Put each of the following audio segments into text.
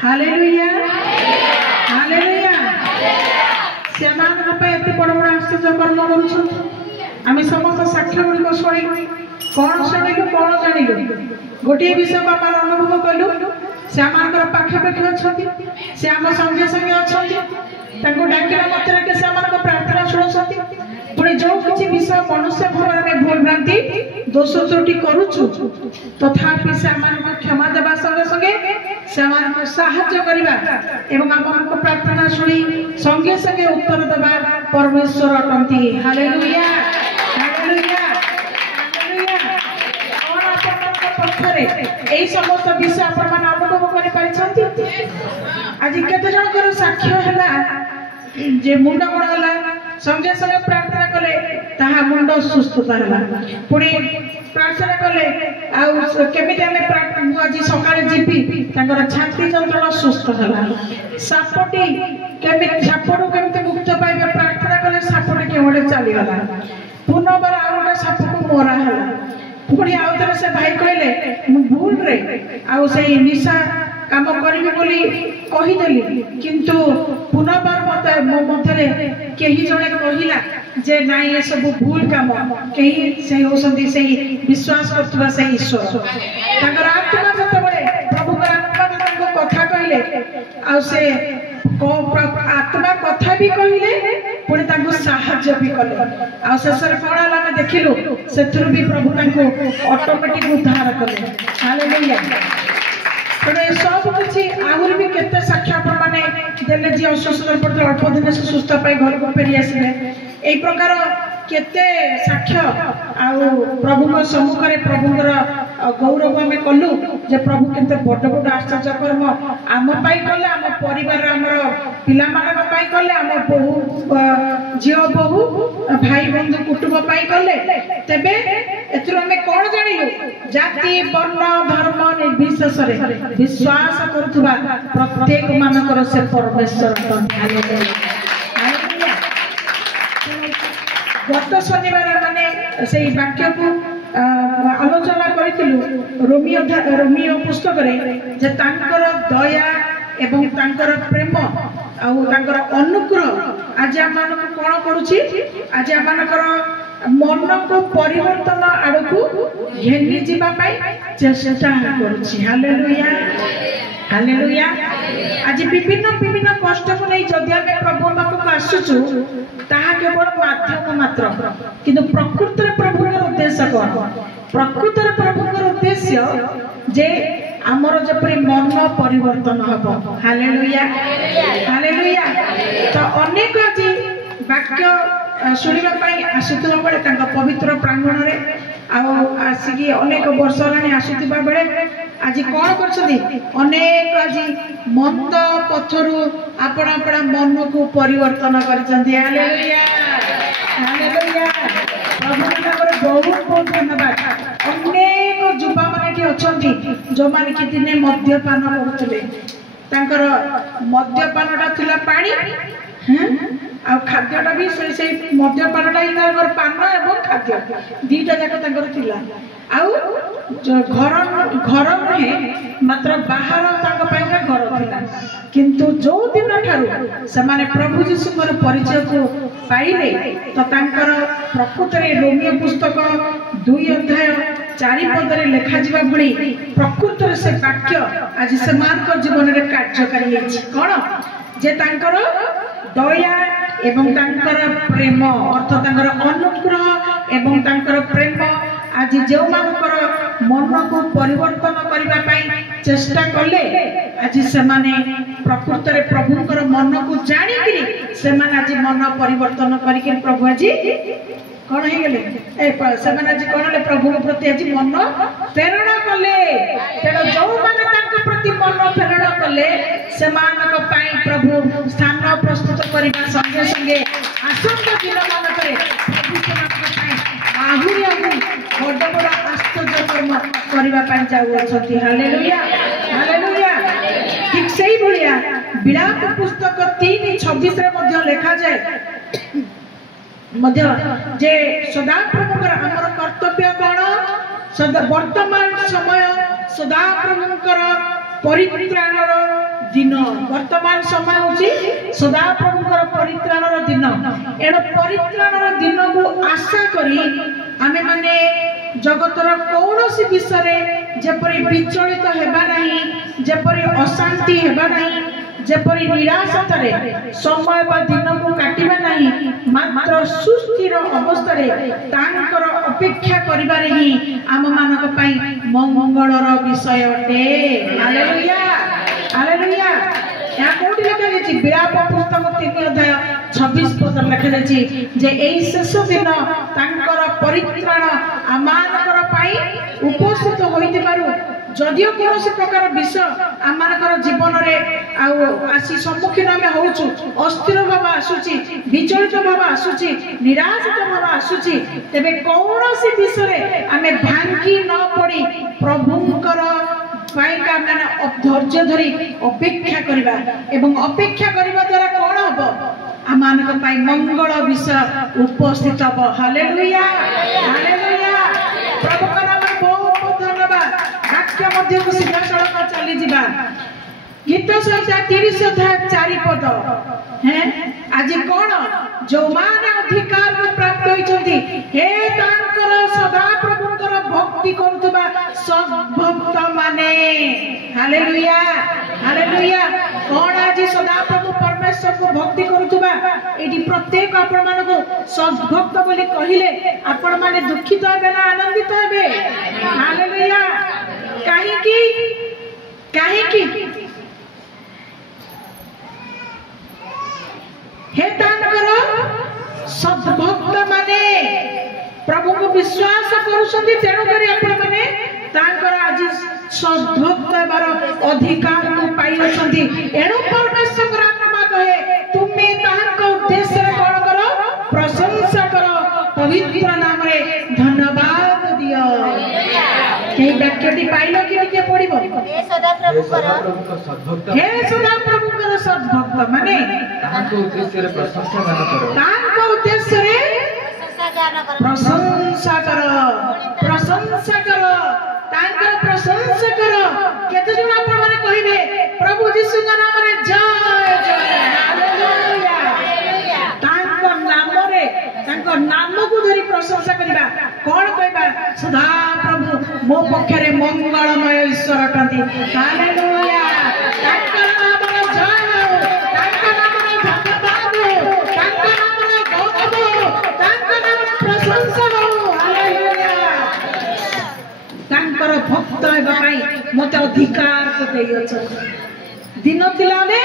Hallelujah hallelujah सेमानक पे एते बड़ बड़ आश्चर्य कर्म करूछन आमे समस्त साक्ष्य गुड़िक शुणी कौन शुणिलु कौन जानिलु गोटे विषय को आम अनुभव कलु से आम पाखापाखि अच्छा से आम संगे संगे अच्छा डाकिला मात्र से आम प्रार्थना शुणुंट पुणी जो किसी विषय मनुष्य भाव में भूल भ्रांति दोष त्रुटि करुचु तथापि से आम क्षमा देवा संगे संगे से आम साहाय्य करवा एवं आम प्रार्थना शुणी संगे संगे उत्तर देवा परमेश्वर अटंती हालेलुया हालेलुया यही समस्त विषय आपण अनुभव कर आज केते जनकर साक्ष्य है जे मुंड बड़ा संगे संगे प्रार्थना कले ताहा मुंड सुस्थता है पुणी प्रार्थना कले केमिति आम आज सकाळे जीपी तांकर छाती जंत्रणा सुस्थ है सापटी सापटू केमिति मुक्त पाइबे प्रार्थना कले सापटी केवड़े चलीगला पुनर्बार आउ गोटे साप को मरा है पुणी आउ थे से भाई कहले भूल रे आउ से निशा काम करी बोली कहीदेली किंतु पुनर्बार मत मो मध्य कही जड़े कहला जे ना ये सब भूल काम कहीं से होती से विश्वास करथुवा से ईश्वर तांकर आत्मा जते बड़े प्रभु आत्मा कथा कहले आ से आत्मा कथा भी कहले पुणी तांको साहाय्य भी कले आ शेष रे कोन आला देखिलु सेथुर भी प्रभु तांको ऑटोमेटिक उद्धार कले हालेलुया तेणु ये सब किसी आहरी भी केते साक्ष्य माने देले जी अस्वस्थ पड़ते अल्प दिन से सुस्थ पाई घर को फेरी आसले यही प्रकार केते साक्ष्य आउ प्रभु सम्मुख में प्रभुर गौरव आम कलु जे प्रभु केते बड़ बड़ आश्चर्य कर्म आम पाई कले आम परिवार आमर पिला मानक पाई कले आम बहु झियो बहु भाई बंधु कुटुंब पाई कले तेबे एथुर आमे कोन जानिलु जाति वर्ण धर्म निर्विशेष रे विश्वास करुवा प्रत्येक मानकर से परमेश्वर गत शनिवार माने से वाक्य को आलोचना करितलु रोमियो पुस्तक रे जे तांकर दया एवं तांकर प्रेम आउ तांकर अनुग्रह आज आम कौन करुछि आज आम मन को परिवर्तन आड़ को घेनी जीवा चेष्टा करुछि हालेलुया हालेलुया आज विभिन्न विभिन्न कष्ट को नहीं जदि आम प्रभु पाखक आसुचु ताहा केवल माध्यम मात्र किंतु प्रकृत प्रभुर उद्देश्य कौन प्रकृत प्रभुर उद्देश्य जे आमर जपरी मन परिवर्तन हम हालेलुया हालेलुया तो अनेक आज वाक्य शुणापी आसुवा बेले पवित्र प्रांगण में आसिक अनेक वर्ष है आसुवा बेले आज कौन कर अनेक आज मंद पथर आपण आपण मन को परिवर्तन कर बहुत बहुत धन्यवाद अनेक युवा मैंने अच्छा जो मैंने कि दिने मद्यपान करुले मद्यपानटा थिला पानी आ खाद्यटा भी से मद्यपानटा ही पान एवं खाद्य दीटा जाक थिला आउ घर घर नुहे मात्र बाहर घर थिला किंतु जो दिन ठारू से माने प्रभु जीशुकर परिचय को पाइले तो तांकर प्रकृत में रोमियो पुस्तक 2 अध्याय 4 पदरे लेखा जिबा भली प्रकृत से वाक्य आज से मान जीवन में कार्यकारी कौन जे तांकर दया एवं तांकर प्रेम अर्थ तांकर अनुग्रह एवं तांकर प्रेम आज जो मानकर मन को परिवर्तन करने पाई चेष्टा कले आज से माने प्रकृत रे प्रभुकर मन को जानिकरी से माने आज मन परिवर्तन करके प्रभु आज कौन हो गले से माने आज कौन ले प्रभु के प्रति आज मन प्रेरणा कले तेणु जो माने तांको प्रति मन प्रेरणा कले से मानक पाई प्रभु स्थान प्रस्तुत करबा संगे संगे आसंत दिन मानकरे प्रभु सेवक पाई आहुरी आहुरी बड़ बड़ आश्चर्य कर्म करबा पाई जाउछथि हालेलुया हालेलुया ठीक सही भलिया विलाप पुस्तक 3:26 रे मध्ये लिखा जाए मध्य जे सदा प्रभुकर हमर कर्तव्य कौन सदा वर्तमान समय सदा प्रभुकर परित्राणर वर्तमान समय होची सदाप्रभुकर परित्राणर दिन एणु परित्राणर दिन को आशा करी आमे माने जगतर कौनसी विषय जेपरी विचलित हेबा नहीं जेपरी अशांति हेबा नहीं जेपरी निराशतारे समय बा दिन को काटिबा नहीं मात्र सुस्थिर अवस्था तांकर अपेक्षा करिबारे ही आम मानक पई मंगलर विषय अटे। Hallelujah hallelujah. या कोठी लिखा जायछि विलाप पुस्तक 3 अध्याय 26 पद लिखा जायछि जे एई शेष दिन तांकर परित्राण आमानकर पई उपस्थित होइतिबारु जदियो कौन प्रकार विषय आमर जीवन में आसी सम्मुखीन आम होचु अस्थिर भाव आसूची विचलित भाव आसूची निराशित भाव आसूची तेबे कौन विषय आम भांगी न पड़ी प्रभुंकर पाइका माने धैर्य धरी अपेक्षा करिबा एवं अपेक्षा करिबा द्वारा कौन हबो आमानक पाई मंगल विषय उपस्थित हबो। Hallelujah hallelujah. प्रभु का नाम बहुत धन्यवाद। वाक्य मध्य को सीधा सड़क चली जिबा गीत संख्या 30 अध्याय 4 पद हैं आज कौन जो माने अधिकार को प्राप्त होइछंती हे तांकर सदा प्रभुंकर भक्ति करथबा सद्भक्त माने। Hallelujah hallelujah. कौन आज सदा प्रभु परमेश्वर को भक्ति करथबा एटी प्रत्येक आपण मानको सद्भक्त बोली कहिले आपण माने दुखित हेबे ना आनंदित हेबे। हालेलुया। काहे की हे तांकर सद्भक्त माने प्रभु को विश्वास करूछंती तेणु करी आपण माने तांकर आज सद्भक्त हेबार अधिकार को पाई अछंती। एणु परमेश्वर आत्मा कहे तुमे तांको उद्देश्य रे कोन करो प्रशंसा करो पवित्र नाम रे धन्यवाद दियो। हे वाक्यटी पाइलो कि निके पडिबो हे सदा प्रभु कर सद्भक्त माने तांको उद्देश्य रे प्रशंसा गान करो तांको उद्देश्य रे प्रशंसा करो प्रशंसा करो तांकर प्रशंसा करो। केते जण आपण माने कहिबे प्रभु यीशु का नाम रे जय जय हालेलुया। तांको नाम रे तांको नाम को धरी प्रशंसा करिबा कोन कहबा सदा प्रभु मो पक्षरे मंगलमय ईश्वर अटंती। हालेलुया। तांकर नाम रे जय तांकर नाम रे धन्यवाद तांकर नाम रे गौरव तांकर नाम रे प्रशंसा हो। हालेलुया। तांकर भक्त हेबा पई मते अधिकार को देई अछि। दिन थिला में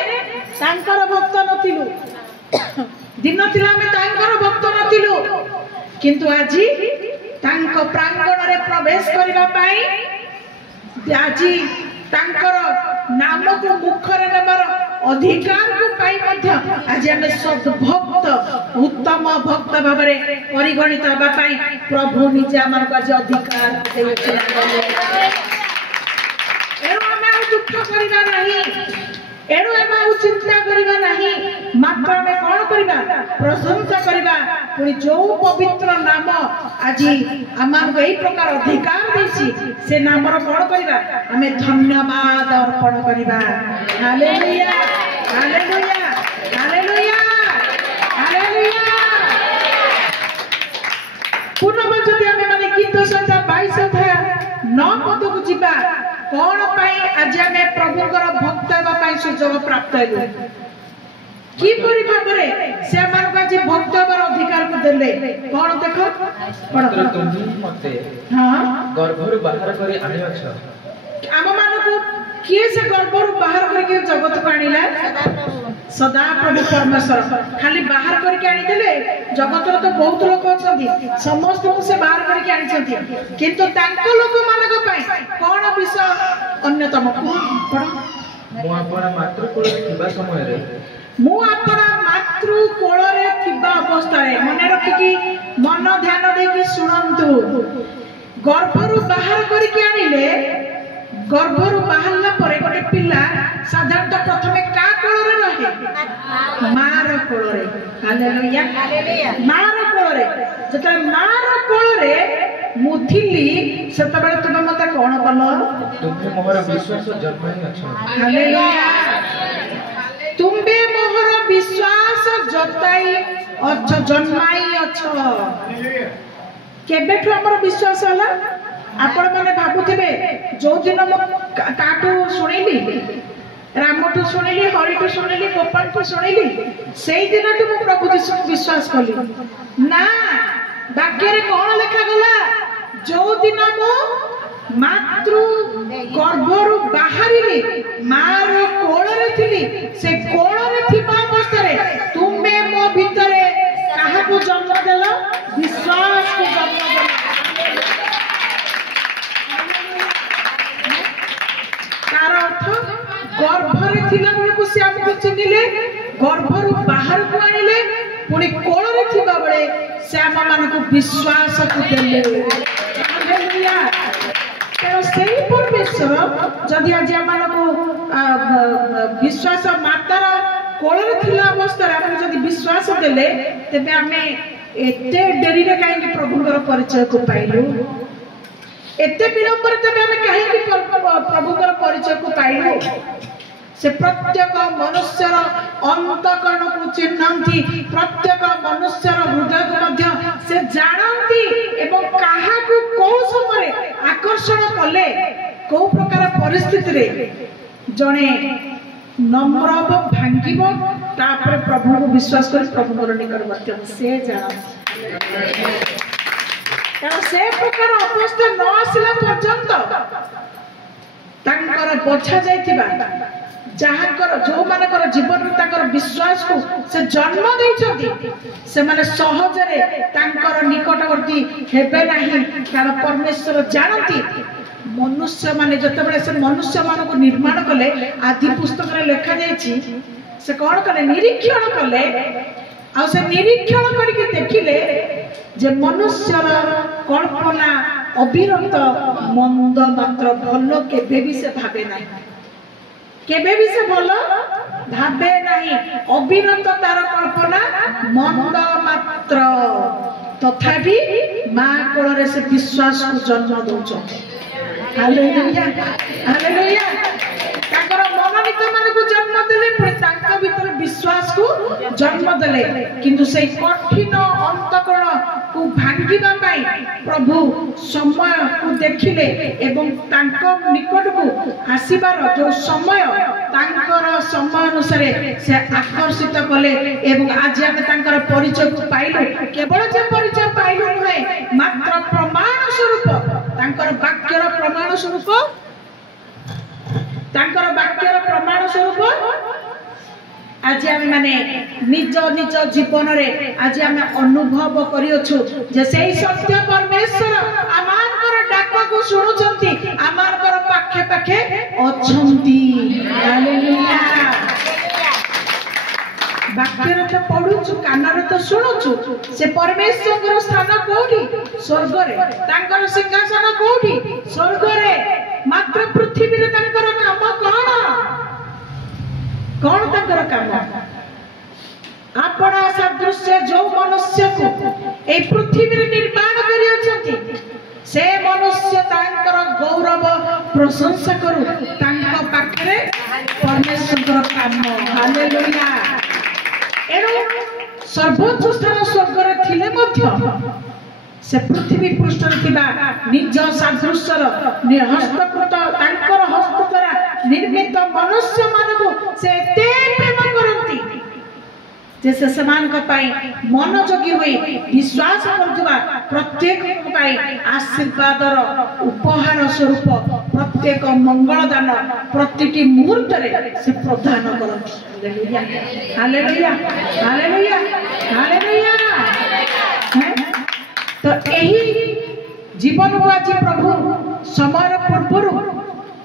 तांकर भक्त नथिलु दिन थिला में तांकर भक्त नथिलु किंतु आजी तांको प्रांगण रे प्रवेश करबा पई आजी तांकर नाम को मुखरे नेबार अधिकार को पाई मध्य आज हम सद्भक्त उत्तम भक्त भाबरे परिगणित हेबा पई प्रभु निजे हमर को आज अधिकार देइ छै। एरो हमें दुख करिबा नहीं एणु एमा चिंता करिबा नहीं मात्र में कोन करिबा प्रशंसा करिबा पुनी जो पवित्र नाम आज आमान एही प्रकार अधिकार देछि से नामर कोन करिबा हमें धन्यवाद अर्पण करिबा। Hallelujah hallelujah hallelujah hallelujah. पुनः जदि हमें माने गीत संख्या 22 अध्याय 9 पद को जिबा कौन पाई आज हमें प्रभुकर भक्त हेबा पाई सुजोग प्राप्त हेलु की परि भाबरे से मान को जे भक्त हेबार अधिकार को देले कौन देखो मात्र तुम मते हां गर्भरु बाहर करी आनियो छ आम मान को किए से गर्भरु बाहर करके जगत को आनिला सदा प्रभु परमेश्वर खाली बाहर करके आनी देले जगत रो तो बहुत लोग अछंती समस्त को से बाहर करके आनी छंती किंतु तांको लोक मानक पाई कोन विषय अन्यतम पढ़ मु आपण मात्र कोल थिबा समय रे मु आपण मातृ कोल रे थिबा अवस्था रे मने रखि कि मन ध्यान दे कि सुनंतु गर्भरु बाहर करके आनिले गर्भरु बाहरला परे गोटे पिला साधारणतः प्रथमे का कोल रे रहे मार कोल रे। Hallelujah hallelujah. मार कोल रे जता मार कोल रे मुथिली सेतबेले तुमे मते कोन कलो तुमे मोहर विश्वास जन्माई अछ। हालेलुया विश्वास जताई अछ जन्माई अछ केबेठु हमर विश्वास हला आपण माने भाबुथिबे जो दिन म काटू सुनिली रामठू शुणिली हरिठू शुणिली गोपालठू शुणिली से दिन मु प्रभु जीशु विश्वास कली ना वाक्य कौन लिखा गला जो दिन मु मातृ गर्भरु बाहरिली मार कोଳରେ थिली से कोଳରେ थिबा अवस्थारे तुमे मो भितरे काहाकू जन्म देलो विश्वास को जन्म देलो तार अर्थ गर्भरे थिला बेलकु से हमकु चिन्हिले गर्भरु बाहर को आनिले पुणी कोଳରେ थिबा बेले से हम मानको विश्वास को देले हालेलुया तेरो सेही परमेश्वर जदि आज हमको विश्वास मातार कोଳରେ थिला अवस्था हम जदि विश्वास देले तबे हमें एते डेरी रे काहे प्रभुकर परिचय को पाइलु एते विलंबर तबे हमें काहे प्रभुकर परिचय को पाइलु से प्रत्येक मनुष्यर अंतकरण को चिन्हंती प्रत्येक मनुष्यर हृदय को मध्य से जानंती एवं काहा को को समय आकर्षण कले को प्रकार परिस्थिति रे जणे नम्र हो भांगिबो तापर प्रभु को विश्वास कर प्रभु को निकट मध्य से जानंती कारण से प्रकार अवस्था न आसिला पर्यंत तांकर बोझा जाइतिबा जहाँकर जो मानकर जीवन तांकर विश्वास को से जन्म देइछथि से माने सहजरे तांकर निकटवर्ती हेबे नाही कारण परमेश्वर जानती मनुष्य माने जते बेले से मनुष्य मान को निर्माण कले आदि पुस्तक रे लिखा जायछि से कोन कले निरीक्षण कले आ से निरीक्षण करके देखिले जे मनुष्यर कल्पना अविरत मंद मात्र भलो केबे भी से भाबे नाही केबे भी से भलो भाबे नाही अविरत तार कल्पना मंद मात्र तथापि मां कोଳରେ से विश्वास को जन्म दउछ हालेलुया हालेलुया ताकर मनोनीत मान को जन्म देले पुणी तांका भीतर विश्वास को जन्म देले किंतु से कठिन अंतकरण को भांगिबा पाई प्रभु समय को देखिले एवं तांको निकट को आसीबार जो समय तांकर समय अनुसार से आकर्षित कले एवं आज हम तांकर परिचय को पाइलु केवल जे परिचय पाइलु नहे मात्र प्रमाण स्वरूप तांकर वाक्यर प्रमाण स्वरूप तांकर वाक्यर प्रमाण स्वरूप आज हम माने निज निज जीवन रे आज हम अनुभव करियोछु जे सेही सत्य परमेश्वर आमानकर डाक को सुनुचंती आमानकर पाखे पाखे अछंती हालेलुया वाक्य रे तो पढुछु कान रे तो सुनुछु से परमेश्वर स्थान कोठी स्वर्ग रे तांकर सिंहासन कोठी स्वर्ग रे मात्र पृथ्वी रे तांकर काम कौन तांकर काम आपना सदृश्य जो मनुष्य को ए पृथ्वी रे निर्माण करि अछंती से मनुष्य तांकर गौरव प्रशंसा करू तांको पाखरे परमेश्वर काम हालेलुया एरो सर्वोच्च स्थान स्वर्ग रे थिले मध्य से पृथ्वी पृष्ठ रे थिबा निज सदृश्यर हस्तकृत तांकर हस्त द्वारा निर्मित मनुष्य मानकु से ते प्रेम करंती जैसे समान को पाई मनोयोगी होई विश्वास करथुबा प्रत्येक को पाई आशीर्वादर उपहार स्वरूप प्रत्येक मंगल दान प्रतिटी मुहूर्त रे से प्रदान करंती हालेलुया हालेलुया हालेलुया तो एही जीवन को आज प्रभु समय पूर्व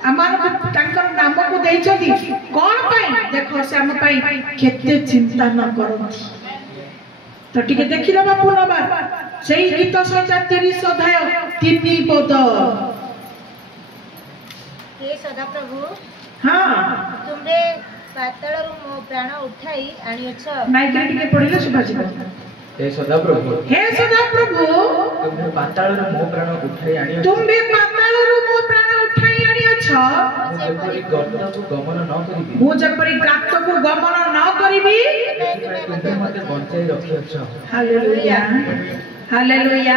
आमान तांकर नाम को देइछथि कोन पई देखो से हम पई केते चिंता न करंती तो ठीक देखिला बापू नबार सेही गीत संख्या 30 अध्याय 3 पद हे सदा प्रभु हां तुमरे पातळरू मो प्राण उठाई आनियछ माइक रे टिके पढिले सुभाजिबो हे सदा प्रभु तुम्हें पाताळरू मो प्राण उठाई आनियछ तुम्हें पाताळरू मो प्राण उठाई आनियछ जेपरि गर्त को गमन न करिबि मु जेपरि गात को गमन न କରିବି? ତୁମେ ମୋତେ ବଞ୍ଚାଇ ରଖିଅଛ। Hallelujah hallelujah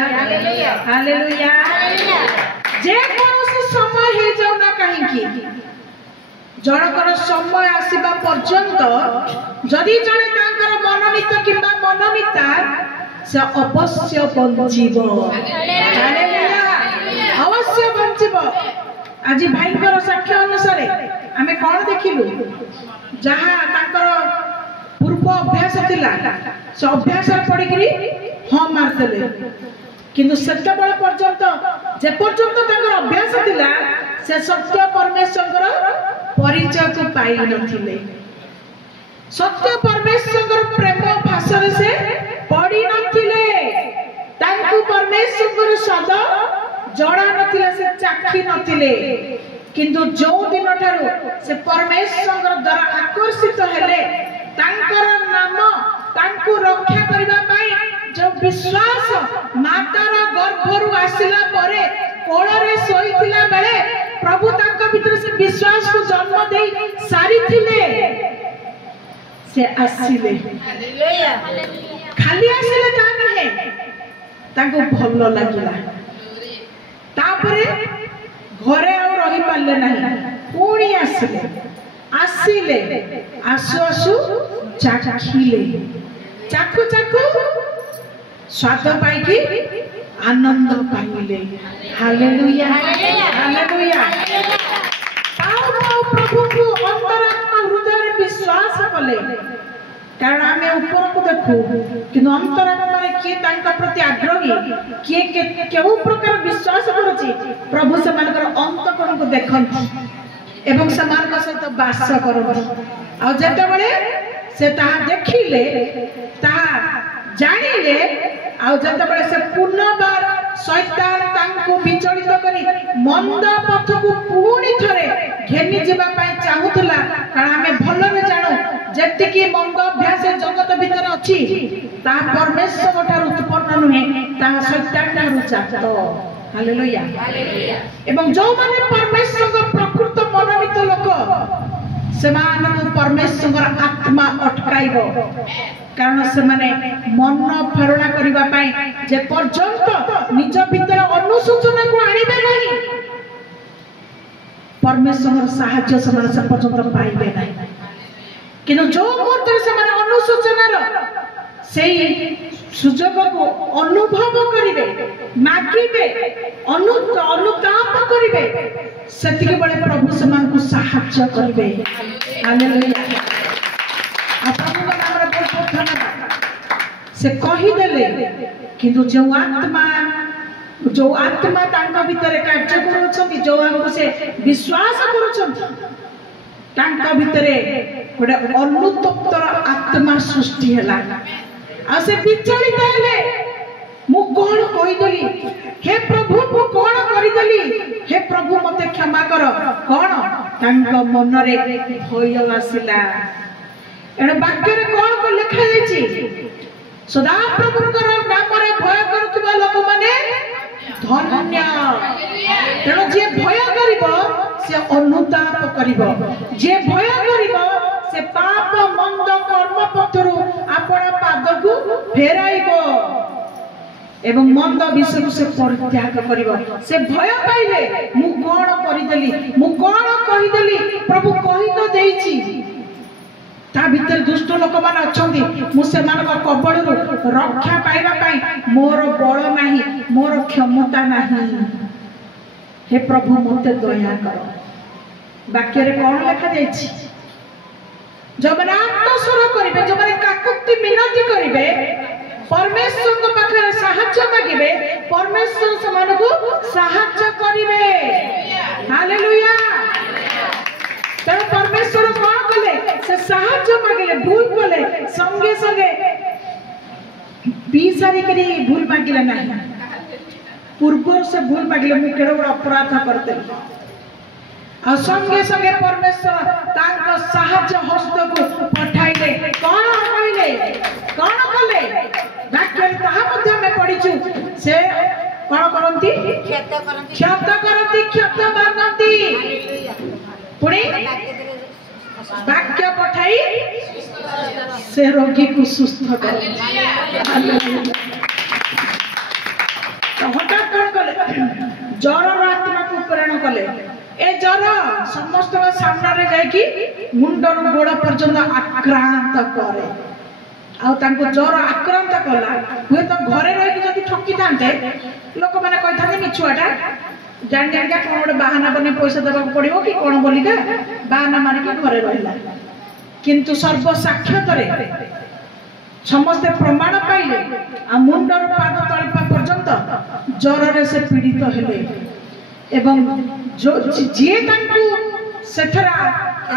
hallelujah. ଯେ କୌଣସି ସମୟ ହେଇଯାଉ ନା କାହିଁକି, ଜଣଙ୍କର ସମୟ ଆସିବା ପର୍ଯ୍ୟନ୍ତ ଯଦି ଜଣେ ତାଙ୍କର ମନୋନୀତ କିମ୍ବା ମନୋନୀତା, ସେ ଅବଶ୍ୟ ବଞ୍ଚିବ। ହାଲେଲୁୟା, ଅବଶ୍ୟ ବଞ୍ଚିବ। ଆଜି ଭାଇଙ୍କର ସାକ୍ଷ୍ୟ ଅନୁସାରେ ଆମେ କଣ ଦେଖିଲୁ? ଯାହା ତାଙ୍କର ପୂର୍ବ ଅଭ୍ୟାସ ଥିଲା, ସେ ଅଭ୍ୟାସରେ ପଡ଼ିକିରି ହଁ ମାରିଦେଲେ। କିନ୍ତୁ ସେତେବେଳେ ପର୍ଯ୍ୟନ୍ତ, ଯେ ପର୍ଯ୍ୟନ୍ତ ତାଙ୍କର ଅଭ୍ୟାସ ଥିଲା, ସେ ସତ୍ୟ ପରମେଶ୍ୱରଙ୍କର ପରିଚୟକୁ ପାଇନଥିଲେ। ସତ୍ୟ ପରମେଶ୍ୱରଙ୍କର ପ୍ରେମ ଭାଷାରେ ସେ ପଢି ନଥିଲେ। ତାଙ୍କୁ ପରମେଶ୍ୱରଙ୍କର ସ୍ୱାଦ ଜଣା ନଥିଲା, ସେ ଚାଖି ନଥିଲେ। କିନ୍ତୁ ଯୋଉ ଦିନ ଠାରୁ ସେ ପରମେଶ୍ୱରଙ୍କର ଦ୍ୱାରା ଆକର୍ଷିତ ହେଲେ, ତାଙ୍କର ନାମ ତାଙ୍କୁ ରକ୍ଷା କରିବା ପାଇଁ ଯୋଉ ବିଶ୍ୱାସ ମାତାର ଗର୍ଭରୁ ଆସିଲା ପରେ କୋଳରେ ଶୋଇଥିଲା ବେଳେ ପ୍ରଭୁ ତାଙ୍କ ଭିତରେ ସେ ବିଶ୍ୱାସକୁ ଜନ୍ମ ଦେଇ ସାରିଥିଲେ। ସେ ଆସିଲେ, ଖାଲି ଆସିଲେ ତା ନୁହେଁ, ତାଙ୍କୁ ଭଲ ଲାଗିଲା। ତାପରେ ଘରେ ଆଉ ରହିପାରିଲେ ନାହିଁ, ପୁଣି ଆସିଲେ। ଆସୁ ଆସୁ ଚାଖିଲେ, ଚାଖୁ ଚାଖୁ ସ୍ୱାଦ ପାଇକି ଆନନ୍ଦ ପାଇଲେ। Hallelujah hallelujah. ପ୍ରଭୁଙ୍କୁ ଅନ୍ତରାତ୍ମା ହୃଦୟରେ ବିଶ୍ୱାସ କଲେ। କାରଣ ଆମେ ଉପରକୁ ଦେଖୁ, କିନ୍ତୁ ଅନ୍ତରାତ୍ମାରେ କିଏ ତାଙ୍କ ପ୍ରତି ଆଗ୍ରହୀ, କିଏ କେଉଁ ପ୍ରକାର ବିଶ୍ୱାସ କରୁଛି, ପ୍ରଭୁ ସେମାନଙ୍କର ଅନ୍ତକରଣକୁ ଦେଖନ୍ତି ଏବଂ ସେମାନଙ୍କ ସହିତ ବାସ କରନ୍ତି। ଆଉ ଯେତେବେଳେ ସେ ତାହା ଦେଖିଲେ, ତାହା ଜାଣିଲେ, ଆଉ ଯେତେବେଳେ ସେ ପୁନର୍ବାର ଶୈତାନ ତାଙ୍କୁ ବିଚଳିତ କରି ମନ୍ଦ ପଥକୁ ପୁଣି ଥରେ ଘେନି ଯିବା ପାଇଁ ଚାହୁଁଥିଲା। କାରଣ ଆମେ ଭଲରେ ଜାଣୁ, ଯେତିକି ମନ୍ଦ ଅଭ୍ୟାସ ଜଗତ ଭିତରେ ଅଛି, ତାହା ପରମେଶ୍ୱର ଠାରୁ ଉତ୍ପନ୍ନ ନୁହେଁ, ତାହା ଶୈତାନ ଠାରୁ ଜାତ। ହାଲେଲୁୟା। ଏବଂ ଯୋଉମାନେ ପରମେଶ୍ୱରଙ୍କ ପ୍ରକୃତ ମନୋନୀତ ଲୋକ, ସେମାନଙ୍କୁ ପରମେଶ୍ୱରଙ୍କର ଆତ୍ମା ଅଟକାଇବ। କାରଣ ସେମାନେ ମନ ଫେରଣା କରିବା ପାଇଁ ଯେ ପର୍ଯ୍ୟନ୍ତ ନିଜ ଭିତରେ ଅନୁଶୋଚନାକୁ ଆଣିବେ ନାହିଁ, ପରମେଶ୍ୱରଙ୍କର ସାହାଯ୍ୟ ସେମାନେ ସେ ପର୍ଯ୍ୟନ୍ତ ପାଇବେ ନାହିଁ। କିନ୍ତୁ ଯୋଉ ମୁହୂର୍ତ୍ତରେ ସେମାନେ ଅନୁଶୋଚନାର ସେଇ ସୁଯୋଗକୁ ଅନୁଭବ କରିବେ, ମାଗିବେ, ଅନୁତାପ କରିବେ, ସେତିକି ବେଳେ ପ୍ରଭୁ ସେମାନଙ୍କୁ ସାହାଯ୍ୟ କରିବେ। ହାଲେଲୁୟା। ଆପଣଙ୍କ ନାମରେ ବହୁତ ଧନ୍ୟବାଦ। ସେ କହିଦେଲେ, କିନ୍ତୁ ଯୋଉ ଆତ୍ମା ତାଙ୍କ ଭିତରେ କାର୍ଯ୍ୟ କରୁଛନ୍ତି, ଯୋଉମାନଙ୍କୁ ସେ ବିଶ୍ୱାସ କରୁଛନ୍ତି, ତାଙ୍କ ଭିତରେ ଗୋଟେ ଅନୁତପ୍ତର ଆତ୍ମା ସୃଷ୍ଟି ହେଲା। ଆଉ ସେ ବିଚଳିତ ହେଲେ, ମୁଁ କଣ କହିଦେଲି? ହେ ପ୍ରଭୁ, ମୁଁ କଣ କରିଦେଲି? ହେ ପ୍ରଭୁ, ମତେ କ୍ଷମା କର। କଣ ତାଙ୍କ ମନରେ ଭୟ ଆସିଲା। ଏଣୁ ବାକ୍ୟରେ କଣ ଲେଖା ଯାଇଛି? ସଦାପ୍ରଭୁଙ୍କର ନାମରେ ଭୟ କରୁଥିବା ଲୋକମାନେ ଧନ୍ୟ। ତେଣୁ ଯିଏ ଭୟ କରିବ, ସେ ଅନୁତାପ କରିବ। ଯିଏ ଭୟ କରିବ, ସେ ପାପ ମନ୍ଦ କର୍ମ ପଥରୁ ଆପଣ ପାଦକୁ ଫେରାଇବ ଏବଂ ମନ୍ଦ ବିଷୟକୁ ସେ ପରିତ୍ୟାଗ କରିବ। ସେ ଭୟ ପାଇଲେ, ମୁଁ କଣ କରିଦେଲି, ମୁଁ କଣ କହିଦେଲି? ପ୍ରଭୁ କହି ତ ଦେଇଛି। ତା ଭିତରେ ଦୁଷ୍ଟ ଲୋକମାନେ ଅଛନ୍ତି, ମୁଁ ସେମାନଙ୍କ କବଳରୁ ରକ୍ଷା ପାଇବା ପାଇଁ ମୋର ବଳ ନାହିଁ, ମୋର କ୍ଷମତା ନାହିଁ। ହେ ପ୍ରଭୁ, ମତେ ଦୟା କର। ବାକ୍ୟରେ କଣ ଲେଖାଯାଇଛି? ଯୋଉମାନେ ଆତ୍ମସ୍ୱର କରିବେ, ଯୋଉମାନେ କାକୁତି ମିନତି କରିବେ, ପରମେଶ୍ୱରଙ୍କ ପାଖରେ ସାହାଯ୍ୟ ମାଗିବେ, ପରମେଶ୍ୱର ସେମାନଙ୍କୁ ସାହାଯ୍ୟ କରିବେ। ହାଲେଲୁୟା। ତେଣୁ ପରମେଶ୍ୱର କଣ କଲେ? ସେ ସାହାଯ୍ୟ ମାଗିଲେ, ଭୁଲ କଲେ, ସଙ୍ଗେ ସଙ୍ଗେ ପିଇ ସାରିକରି ଭୁଲ ମାଗିଲେ ନାହିଁ। ପୂର୍ବରୁ ସେ ଭୁଲ ମାଗିଲେ, ମୁଁ କେଡ଼େ ବଡ଼ ଅପରାଧ କରିଦେଲି। ଆଉ ସଙ୍ଗେ ସଙ୍ଗେ ପରମେଶ୍ୱର ତାଙ୍କ ସାହାଯ୍ୟ ହସ୍ତକୁ ପଠାଇଲେ। କଣ କହିଲେ, କଣ କଲେ? ବାକ୍ୟରେ ତାହା ମଧ୍ୟ ଆମେ ପଢିଛୁ। ସେ କଣ କରନ୍ତି? କ୍ଷତ କରନ୍ତି, କ୍ଷତ ବାନ୍ଧନ୍ତି। ପୁଣି वाक्य पठाई से रोगी को सुस्थ कर हठात कौन कले जर आत्मा को प्रेरण कले ए जर समस्त सामने जाकि मुंडर गोड़ पर्यंत आक्रांत करे जर आक्रांत कला हुए तो घरे रही जब ठकी था लोक मैंने कही मिछुआटा जान जान कौन गोटे बाहाना बने पैसा देवा पड़ो कि कौन बोलिका बाहाना मारिक घरे रहा किंतु सर्वसाक्षात समस्ते प्रमाण पाइले आ मुंडर पाद तलिपा पर्यंत जर से पीड़ित हेले एवं जो जी सेथरा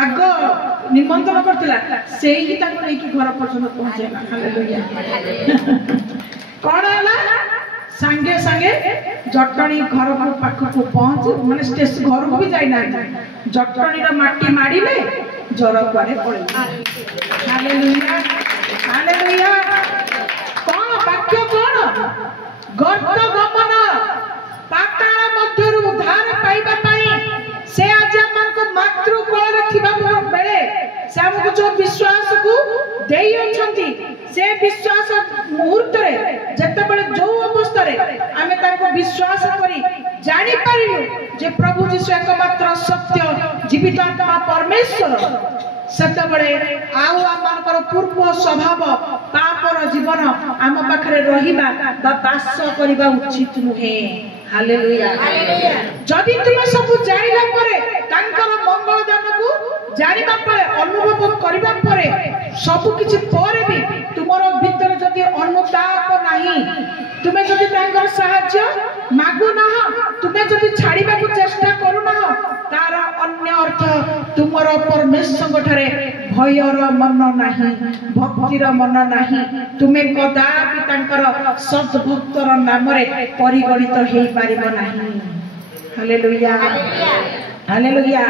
आग निमंत्रण करथिला से ही ताको लेकी घर पर्यंत पहुंचेला हालेलुया कोन हला संगे संगे जटणी घर को पाख को पहुंच माने स्टेशन घर को भी जाई ना जटणी रा माटी माडीले जर कुआडे पळे हालेलुया हालेलुया कोन वाक्य कोन गर्त गमन पाताल मध्यरु उद्धार पाइबा पाई से आज हमको मातृ कोल थिबा बेले से हमको जो विश्वास को देई अछंती से विश्वास मुहूर्त रे जते बेले जो अवस्था रे हमें ताको विश्वास करी जानि पारिलु जे प्रभु यीशु एकमात्र सत्य जीवित आत्मा परमेश्वर सेते बेले आउ आमानकर पूर्व स्वभाव पापर जीवन आम पाखरे रहिबा बा बास करिबा उचित नुहे हालेलुया जदि तुम सब जानिला परे तांकर मंगल दान को जानिबा परे अनुभव करिबा परे सब किछि परे भी तुमरो भीतर जदि अनुताप नाही तुमे जदि तांकर सहाय्य मागु ना तुमे जदि छाड़ीबा को चेष्टा करू ना तार अन्य अर्थ तुमरो परमेश्वर ठारे भयर मन नाही भक्तिर मन नाही तुमे कदापि तांकर सद्भक्तर नाम रे परिगणित हेई पारिबो नाही हालेलुया हालेलुया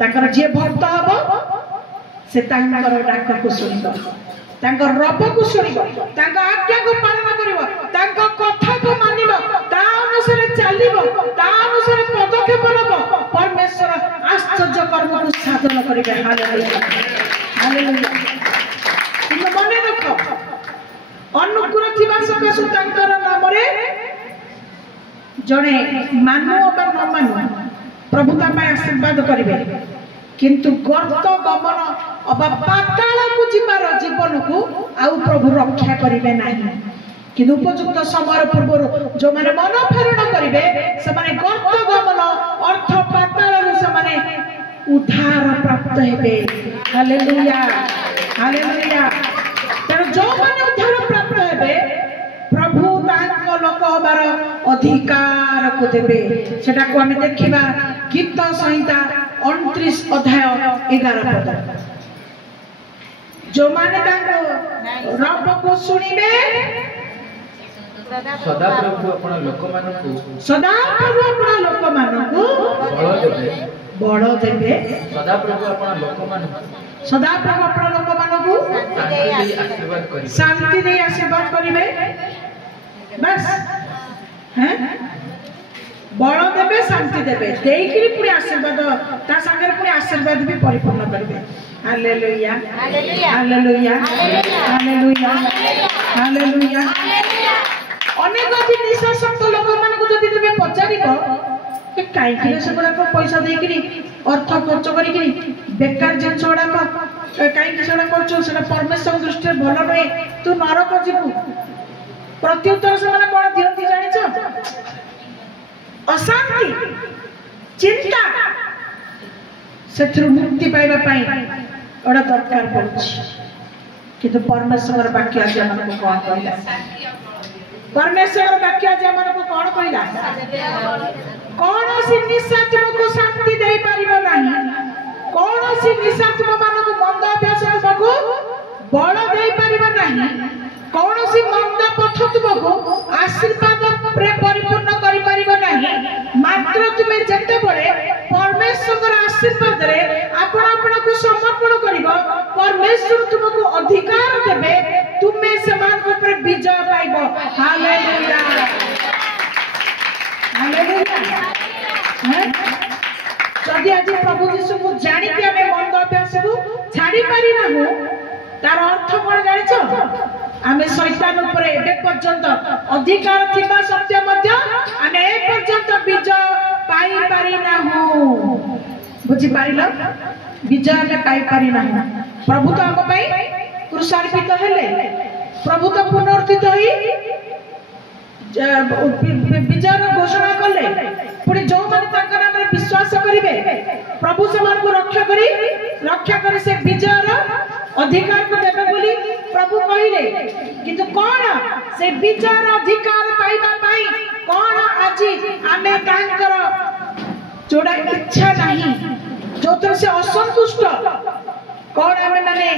तांकर जे भक्त हबो से तांकर डाक को सुनिबो तांकर रब को सुनिबो तांकर आज्ञा को पालन करिवो तांकर कथा को मानिबो ता अनुसार चलिबो ता अनुसार पदक्षेप लेबो परमेश्वर आश्चर्य कर्म को साधन करिबे हालेलुया हालेलुया तुम मने रखो अनुग्रह थिबा सकाशु तांकर नाम रे जणे मानु बा न मानु प्रभु तामे आशीर्वाद करिवे किंतु गर्त गमन अबा पाताल को जीवार जीवन को आउ प्रभु रक्षा करिवे नाही किंतु उपयुक्त समय पूर्व जो माने मन फेरण करिवे से माने गर्त गमन अर्थ पाताल रो से माने उद्धार प्राप्त हेबे हालेलुया हालेलुया तर जो माने उद्धार प्राप्त हेबे प्रभु तांको लोक हबार अधिकार को देबे सेटा को हमें देखिबा गीत संहिता 29 अध्याय 11 पद जो माने तांको रब को सुनिबे सदा प्रभु अपना लोक मानकु सदा प्रभु अपना लोक मानकु बळ देबे सदा प्रभु अपना लोक मानकु सदा प्रभु अपना लोक मानकु आशीर्वाद करिवे शांति दे आशीर्वाद करिवे बस हैं बळ देबे शांति देबे देइकरी पुरी आशीर्वाद ता संगे पुरी आशीर्वाद भी परिपूर्ण करिवे हालेलुया हालेलुया हालेलुया हालेलुया अनेक भी निशाशक्त लोक मान को जदि तुमे पचारिबो कि काई कि से बड़ा को पैसा देइकरी अर्थ खर्च करिकरी बेकार जिंस बड़ा को काई कि सेडा करछो सेडा परमेश्वर दृष्टि भलो नय तू नरक जीवु प्रत्युत्तर से माने कोन दियंती जानिछ अशांति चिंता सेथरु मुक्ति पाइबा पाई ओडा दरकार पड़छि किंतु परमेश्वर वाक्य आज हमन को कोन कहला परमेश्वर वाक्य आज हमन को कोन कहला कोन सी निशात्म को शांति दे पारिबो नाही कोन सी निशात्म मान को मंद अभ्यास को बल दे पारिबो नाही कौन सी मंद पथ तुमको आशीर्वाद परिपूर्ण करि परिबो नाही मात्र तुमे जते बळे परमेश्वर आशीर्वाद रे आपण आपण को समर्पण करिबो परमेश्वर तुमको अधिकार देबे तुमे समान ऊपर विजय पाइबो हालेलुया हालेलुया जदि आज प्रभु यीशु को जानि के हमें मंद ପାରି ନାହୁଁ ତାର ଅର୍ଥ କଣ ଜାଣିଛ? ଆମେ ଶୈତାନ ଉପରେ ଏବେ ପର୍ଯ୍ୟନ୍ତ ଅଧିକାର ଥିବା ସତ୍ୟ ମଧ୍ୟ ଆମେ ଏ ପର୍ଯ୍ୟନ୍ତ ବିଜୟ ପାଇପାରି ନାହୁଁ। ବୁଝିପାରିଲ? ବିଜୟ ଆମେ ପାଇପାରି ନାହୁଁ। ପ୍ରଭୁ ତ ଆମ ପାଇଁ କ୍ରୁଶାର୍ପିତ ହେଲେ, ପ୍ରଭୁ ତ ପୁନରୁତ୍ଥିତ ହୋଇ ବିଜୟର ଘୋଷଣା କଲେ। ପୁଣି ଯୋଉମାନେ ତାଙ୍କ ନାମରେ ବିଶ୍ୱାସ କରିବେ ପ୍ରଭୁ ସେମାନଙ୍କୁ ରକ୍ଷା କରି ସେ ବିଜୟର ଅଧିକାରକୁ ଦେବେ ବୋଲି ପ୍ରଭୁ କହିଲେ। କିନ୍ତୁ କଣ ସେ ବିଜୟର ଅଧିକାର ପାଇବା ପାଇଁ କଣ ଆଜି ଆମେ ତାଙ୍କର ଯୋଉଟା ଇଚ୍ଛା ନାହିଁ, ଯୋଉଥିରେ ସେ ଅସନ୍ତୁଷ୍ଟ, କଣ ଆମେ ମାନେ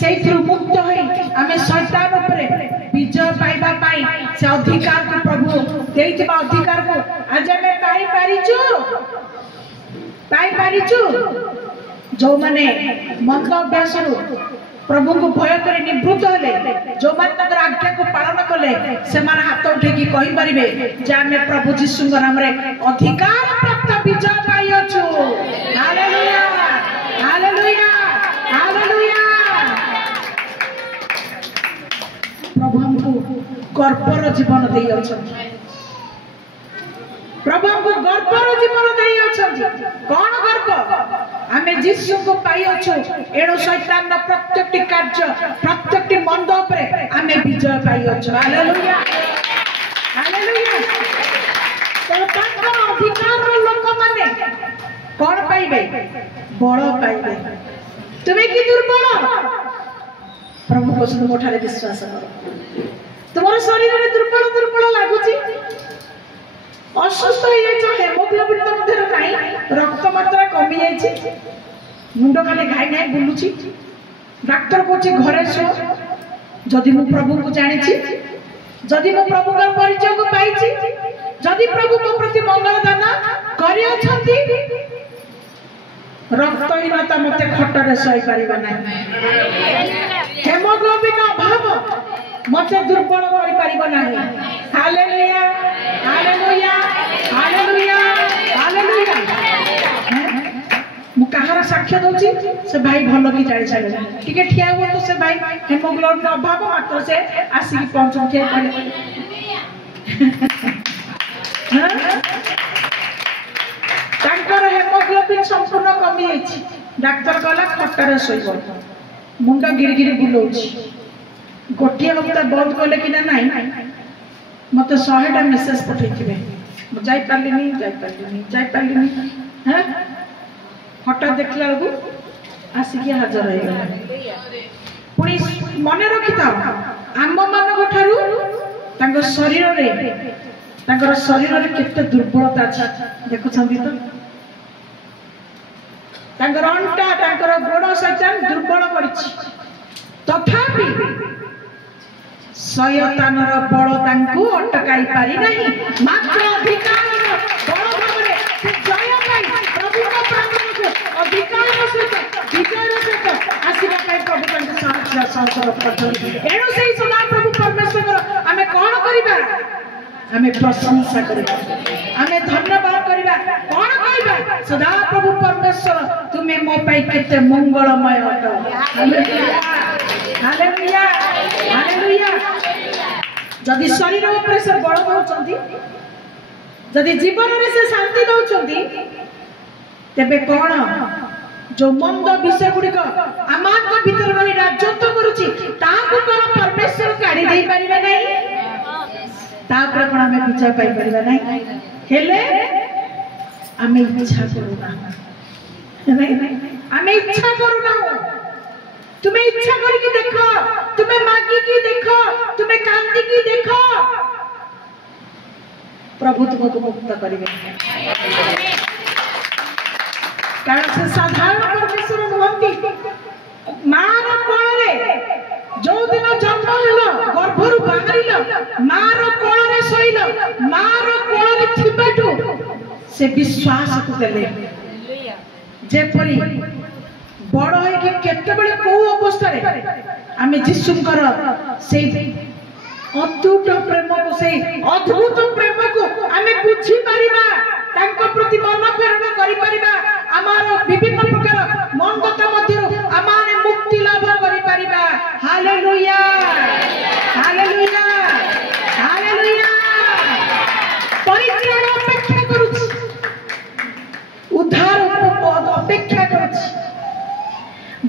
ସେଇଥିରୁ ମୁକ୍ତ ହୋଇ ଆମେ ଶୈତାନ ଉପରେ ବିଜୟ ପାଇବା ପାଇଁ ସେ ଅଧିକାରକୁ ପ୍ରଭୁ ଦେଇଥିବା ଅଧିକାରକୁ ଆଜି ଆମେ ପାଇପାରିଛୁ। ଯୋଉମାନେ ମନ୍ଦ ଅଭ୍ୟାସରୁ ପ୍ରଭୁଙ୍କୁ ଭୟ କରି ନିବୃତ୍ତ ହେଲେ, ଯୋଉମାନେ ତାଙ୍କର ଆଜ୍ଞାକୁ ପାଳନ କଲେ, ସେମାନେ ହାତ ଉଠେଇକି କହିପାରିବେ ଯେ ଆମେ ପ୍ରଭୁ ଯୀଶୁଙ୍କ ନାମରେ ଅଧିକାର ପ୍ରାପ୍ତ ବିଜୟ ପାଇଅଛୁ। Hallelujah, hallelujah, hallelujah. ପ୍ରଭୁ ଆମକୁ ଗର୍ବର ଜୀବନ ଦେଇଅଛନ୍ତି। ପ୍ରଭୁ ଆମକୁ ଗର୍ବର ଜୀବନ ଦେଇଅଛନ୍ତି। କଣ ଗର୍ବ? ଆମେ ଯୀଶୁଙ୍କୁ ପାଇଅଛୁ, ଏଣୁ ଶୈତାନର ପ୍ରତ୍ୟେକଟି କାର୍ଯ୍ୟ, ପ୍ରତ୍ୟେକଟି ମନ୍ଦ ଉପରେ ଆମେ ବିଜୟ ପାଇଅଛୁ। Hallelujah, hallelujah. ତାଙ୍କର ଅଧିକାରର ଲୋକମାନେ କଣ ପାଇବେ? ବଳ ପାଇବେ। ତୁମେ କି ଦୁର୍ବଳ? ପ୍ରଭୁ କହୁଛନ୍ତି ମୋ ଠାରେ ବିଶ୍ୱାସ କର। ତୁମର ଶରୀରରେ ଦୁର୍ବଳ ଲାଗୁଛି, ଅସୁସ୍ଥ ହେଇଯାଇଛ, ହେମୋଗ୍ଲୋବିନ ତ ମଧ୍ୟରେ ନାହିଁ, ରକ୍ତ ମାତ୍ରା କମି ଯାଇଛି, ମୁଣ୍ଡ ଖାଲି ଘାଇ ଘାଇ ବୁଲୁଛି, ଡାକ୍ତର କହୁଛି ଘରେ ଶୁଅ। ଯଦି ମୁଁ ପ୍ରଭୁଙ୍କୁ ଜାଣିଛି, ଯଦି ମୁଁ ପ୍ରଭୁଙ୍କର ପରିଚୟକୁ ପାଇଛି, ଯଦି ପ୍ରଭୁ ମୋ ପ୍ରତି ମଙ୍ଗଳ ଦାନ କରିଅଛନ୍ତି, ରକ୍ତହୀନତା ମତେ ଖଟରେ ଶୋଇପାରିବ ନାହିଁ। ହେମୋଗ୍ଲୋବିନ ଅଭାବ ମତେ ଦୁର୍ବଳ କରିପାରିବ ନାହିଁ। Hallelujah, hallelujah, hallelujah, hallelujah. ମୁଁ କାହାର ସାକ୍ଷ୍ୟ ଦଉଛି? ସେ ଭାଇ ଭଲ କି ଜାଣି ସାରିଲେ। ଟିକେ ଠିଆ ହୁଅନ୍ତୁ। ସେ ଭାଇ ହେମୋଗ୍ଲୋବିନ ଅଭାବ ମାତ୍ର ସେ ଆସିକି ପହଞ୍ଚନ୍ତି। ତାଙ୍କର ହେମୋଗ୍ଲୋବିନ ସମ୍ପୂର୍ଣ୍ଣ କମି ଯାଇଛି। ଡାକ୍ତର କହିଲା ଖଟରେ ଶୋଇବ, ମୁଣ୍ଡ ଗିରିଗିରି ବୁଲଉଛି। ଗୋଟିଏ ହପ୍ତା ବନ୍ଦ କଲେ କି ନା ନାହିଁ, ମତେ 100ଟା ମେସେଜ ପଠେଇଥିବେ, ମୁଁ ଯାଇପାରିଲିନି। ହଠାତ୍ ଦେଖିଲା ବେଳକୁ ଆସିକି ହାଜର ହେଇଗଲା। ପୁଣି ମନେ ରଖିଥାଅ, ଆମ ମାନଙ୍କ ଠାରୁ ତାଙ୍କର ଶରୀରରେ କେତେ ଦୁର୍ବଳତା ଅଛି ଦେଖୁଛନ୍ତି ତ। ତାଙ୍କର ଅଣ୍ଟା, ତାଙ୍କର ଗୋଡ଼ ଶୈତାନ ଦୁର୍ବଳ କରିଛି, ତଥାପି ଶୟତାନର ବଳ ତାଙ୍କୁ ଅଟକାଇ ପାରି ନାହିଁ। ମାତ୍ର ଅଧିକାରର ବଳ ଭାବରେ ସେ ଜୟ ପାଇ ପ୍ରଭୁଙ୍କ ପ୍ରାଙ୍ଗଣକୁ ଅଧିକାର ସହିତ, ବିଜୟର ସହିତ ଆସିବା ପାଇଁ ପ୍ରଭୁ ତାଙ୍କୁ ସାହାଯ୍ୟ ସହଯୋଗ କରିଛନ୍ତି। ଏଣୁ ସେଇ ସଦାପ୍ରଭୁ ପରମେଶ୍ୱରଙ୍କର ଆମେ କଣ କରିବା? ଆମେ ପ୍ରଶଂସା କରିବା, ଆମେ ଧନ୍ୟବାଦ କରିବା। କଣ କହିବା? ସଦାପ୍ରଭୁ ପରମେଶ୍ୱର ତୁମେ ମୋ ପାଇଁ କେତେ ମଙ୍ଗଳମୟ ଅଟ। Hallelujah, hallelujah, hallelujah. ଯଦି ଶରୀର ଉପରେ ସେ ବଳ ଦଉଛନ୍ତି, ଯଦି ଜୀବନରେ ସେ ଶାନ୍ତି ଦଉଛନ୍ତି, ତେବେ କଣ ଯୋଉ ମନ୍ଦ ବିଷୟ ଗୁଡିକ ଆମମାନଙ୍କ ଭିତରେ ରହି ରାଜତ୍ୱ କରୁଛି, ତାହାକୁ କଣ ପରମେଶ୍ୱର କାଢି ଦେଇ ପାରିବେ ନାହିଁ? ତାପରେ କଣ ଆମେ ବିଜୟ ପାଇପାରିବା ନାହିଁ? ହେଲେ ଆମେ ଇଚ୍ଛା କରୁନା, ଆମେ ଇଚ୍ଛା କରୁନା। ତୁମେ ଇଚ୍ଛା କରିକି ଦେଖ, ତୁମେ ମାଗିକି ଦେଖ, ତୁମେ କାନ୍ଦିକି ଦେଖ, ପ୍ରଭୁ ତୁମକୁ ମୁକ୍ତ କରିବେ। କାରଣ ସେ ସାଧାରଣ ପରମେଶ୍ୱର ନୁହନ୍ତି। ମାର କୋଳରେ ଯୋଉଦିନ ଜନ୍ମ ହେଲ, ଗର୍ଭରୁ ବାହାରିଲ, ମାର କୋଳରେ ଶୋଇଲ, ମାର କୋଳରେ ଥିବାଠୁ ସେ ବିଶ୍ୱାସକୁ ଦେଲେ। ଯେପରି ବଡ଼ ହେଇକି କେତେବେଳେ କୋଉ ଅବସ୍ଥାରେ ଆମେ ଯୀଶୁଙ୍କର ସେଇ ଅତୁଟ ପ୍ରେମକୁ, ସେଇ ଅଦ୍ଭୁତ ପ୍ରେମକୁ ଆମେ ବୁଝିପାରିବା, ତାଙ୍କ ପ୍ରତି ମନ ପ୍ରେରଣ କରିପାରିବା, ଆମର ବିଭିନ୍ନ ପ୍ରକାର ମନ୍ଦତା ମଧ୍ୟରୁ ଆମେ ମୁକ୍ତି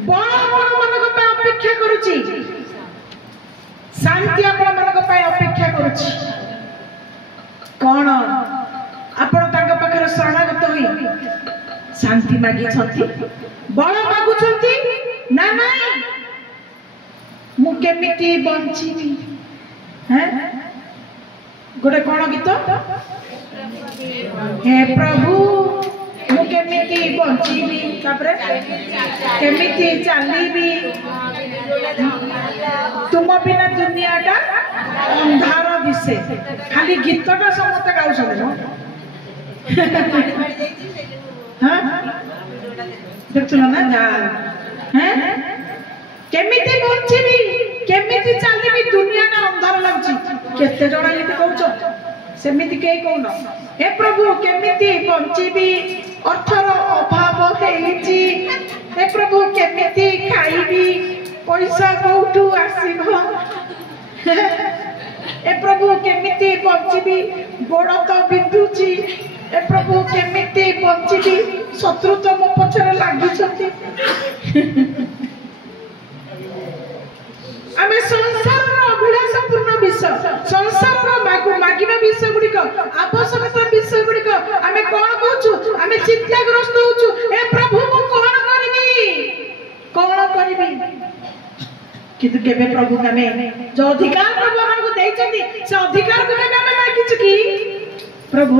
बल आपण अपेक्षा करुची शांति आपण अपेक्षा करुची कौन आपण तांका पाखरे शरणागत होई शांति मागी छथि बल मागुछथि ना नाही मु केमिति बंचिबी हैं गोटे कौन गीत हे प्रभु मु केमिति बंचिबी तापरे केमिति चलीबी तुम बिना दुनियाटा अंधार दिसे खाली गीतटा समस्त गाउछन हां देखुन ना जा हैं केमिति बंचिबी केमिति चलीबी दुनियाटा अंधार लागछि केते जणा एति कहउछ सेमिति के कहउन हे प्रभु केमिति बंचिबी अर्थर अभाव हेछि हे प्रभु केमिति खाइबी पैसा कोठू आसीबो हे प्रभु केमिति बंचिबी गोड़ तो बिंदुची हे प्रभु केमिति बंचिबी शत्रु तो मो पछरे लागिछथि आमे संसार अभिलाष पूर्ण विषय संसार मागिबा विषय गुडिक आवश्यकता विषय गुडिक आमे कोन कहूछु आमे चिंताग्रस्त होछु हे प्रभु मु कोन करबी किंतु केबे प्रभु आमे जो अधिकार प्रभु हमको देइछथि से अधिकार को केबे आमे मागिछु कि प्रभु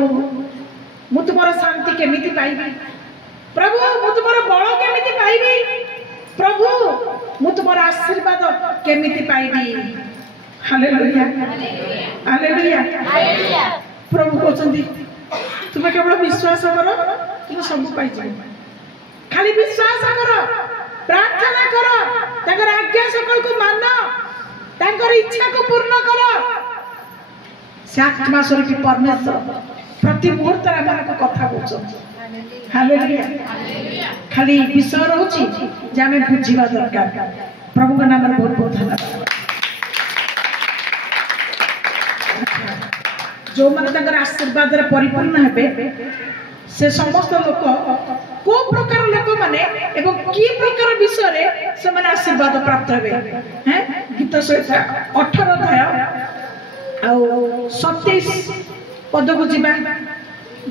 मु तुमरा शांति केमिति पाइबी प्रभु मु तुमरा बळ केमिति पाइबी प्रभु मु तुमरा आशीर्वाद केमिति पाइबी हालेलुया हालेलुया हालेलुया प्रभु कहछन्ती तुमे केवल विश्वास करो तुम सब पाइ जाबो खाली विश्वास करो प्रार्थना करो ताकर आज्ञा सकल को मानो ताकर इच्छा को पूर्ण करो से आत्मा स्वरूपी परमेश्वर प्रति मुहूर्त रे हमको कथा बोलछन हालेलुया खाली विषय रहउची जे हमें बुझिबा दरकार प्रभु का नाम बहुत बहुत धन्यवाद जो माने ताकर आशीर्वाद रे परिपूर्ण हेबे से समस्त लोक को प्रकार लोक माने एवं की प्रकार विषय रे से माने आशीर्वाद प्राप्त हेबे हैं गीत 18 अध्याय आ 27 पद को जिबा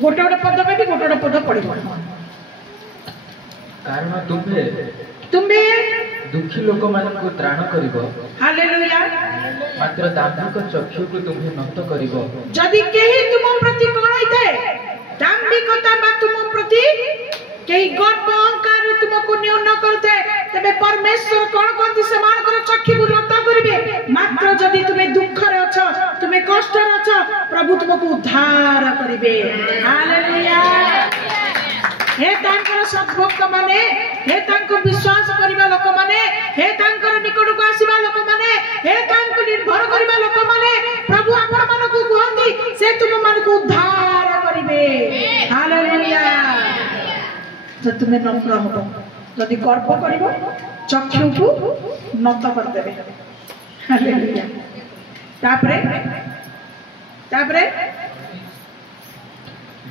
गोटे गोटे पद में भी गोटे गोटे पद पड़िबो कारण तुम्हे दुखी लोक मानक त्राण करिवो हालेलुया मात्र दाम्भिक चक्षु को तुम्हे नत करिवो जदि केही तुम प्रति कोन होइते दाम्भिकता बा तुम प्रति केही गर्व अहंकार तुमको न्यून करते तबे परमेश्वर कोन कोंती समान कर चक्षु को नत करिवे मात्र जदि तुमे दुख रे अछ तुमे कष्ट रे अछ प्रभु तुमको उद्धार करिवे हालेलुया हे तांकर सद्भक्त माने हे तांको विश्वास करिबा लोक माने हे तांकर निकट को आसीबा लोक माने हे तांको निर्भर करिबा लोक माने प्रभु आपण मानको कहंती से तुम मानको उद्धार करिवे हालेलुया जब तुम्हें नम्र हो जदि गर्व करिबो चक्षु को नत कर देबे हालेलुया तापरे तापरे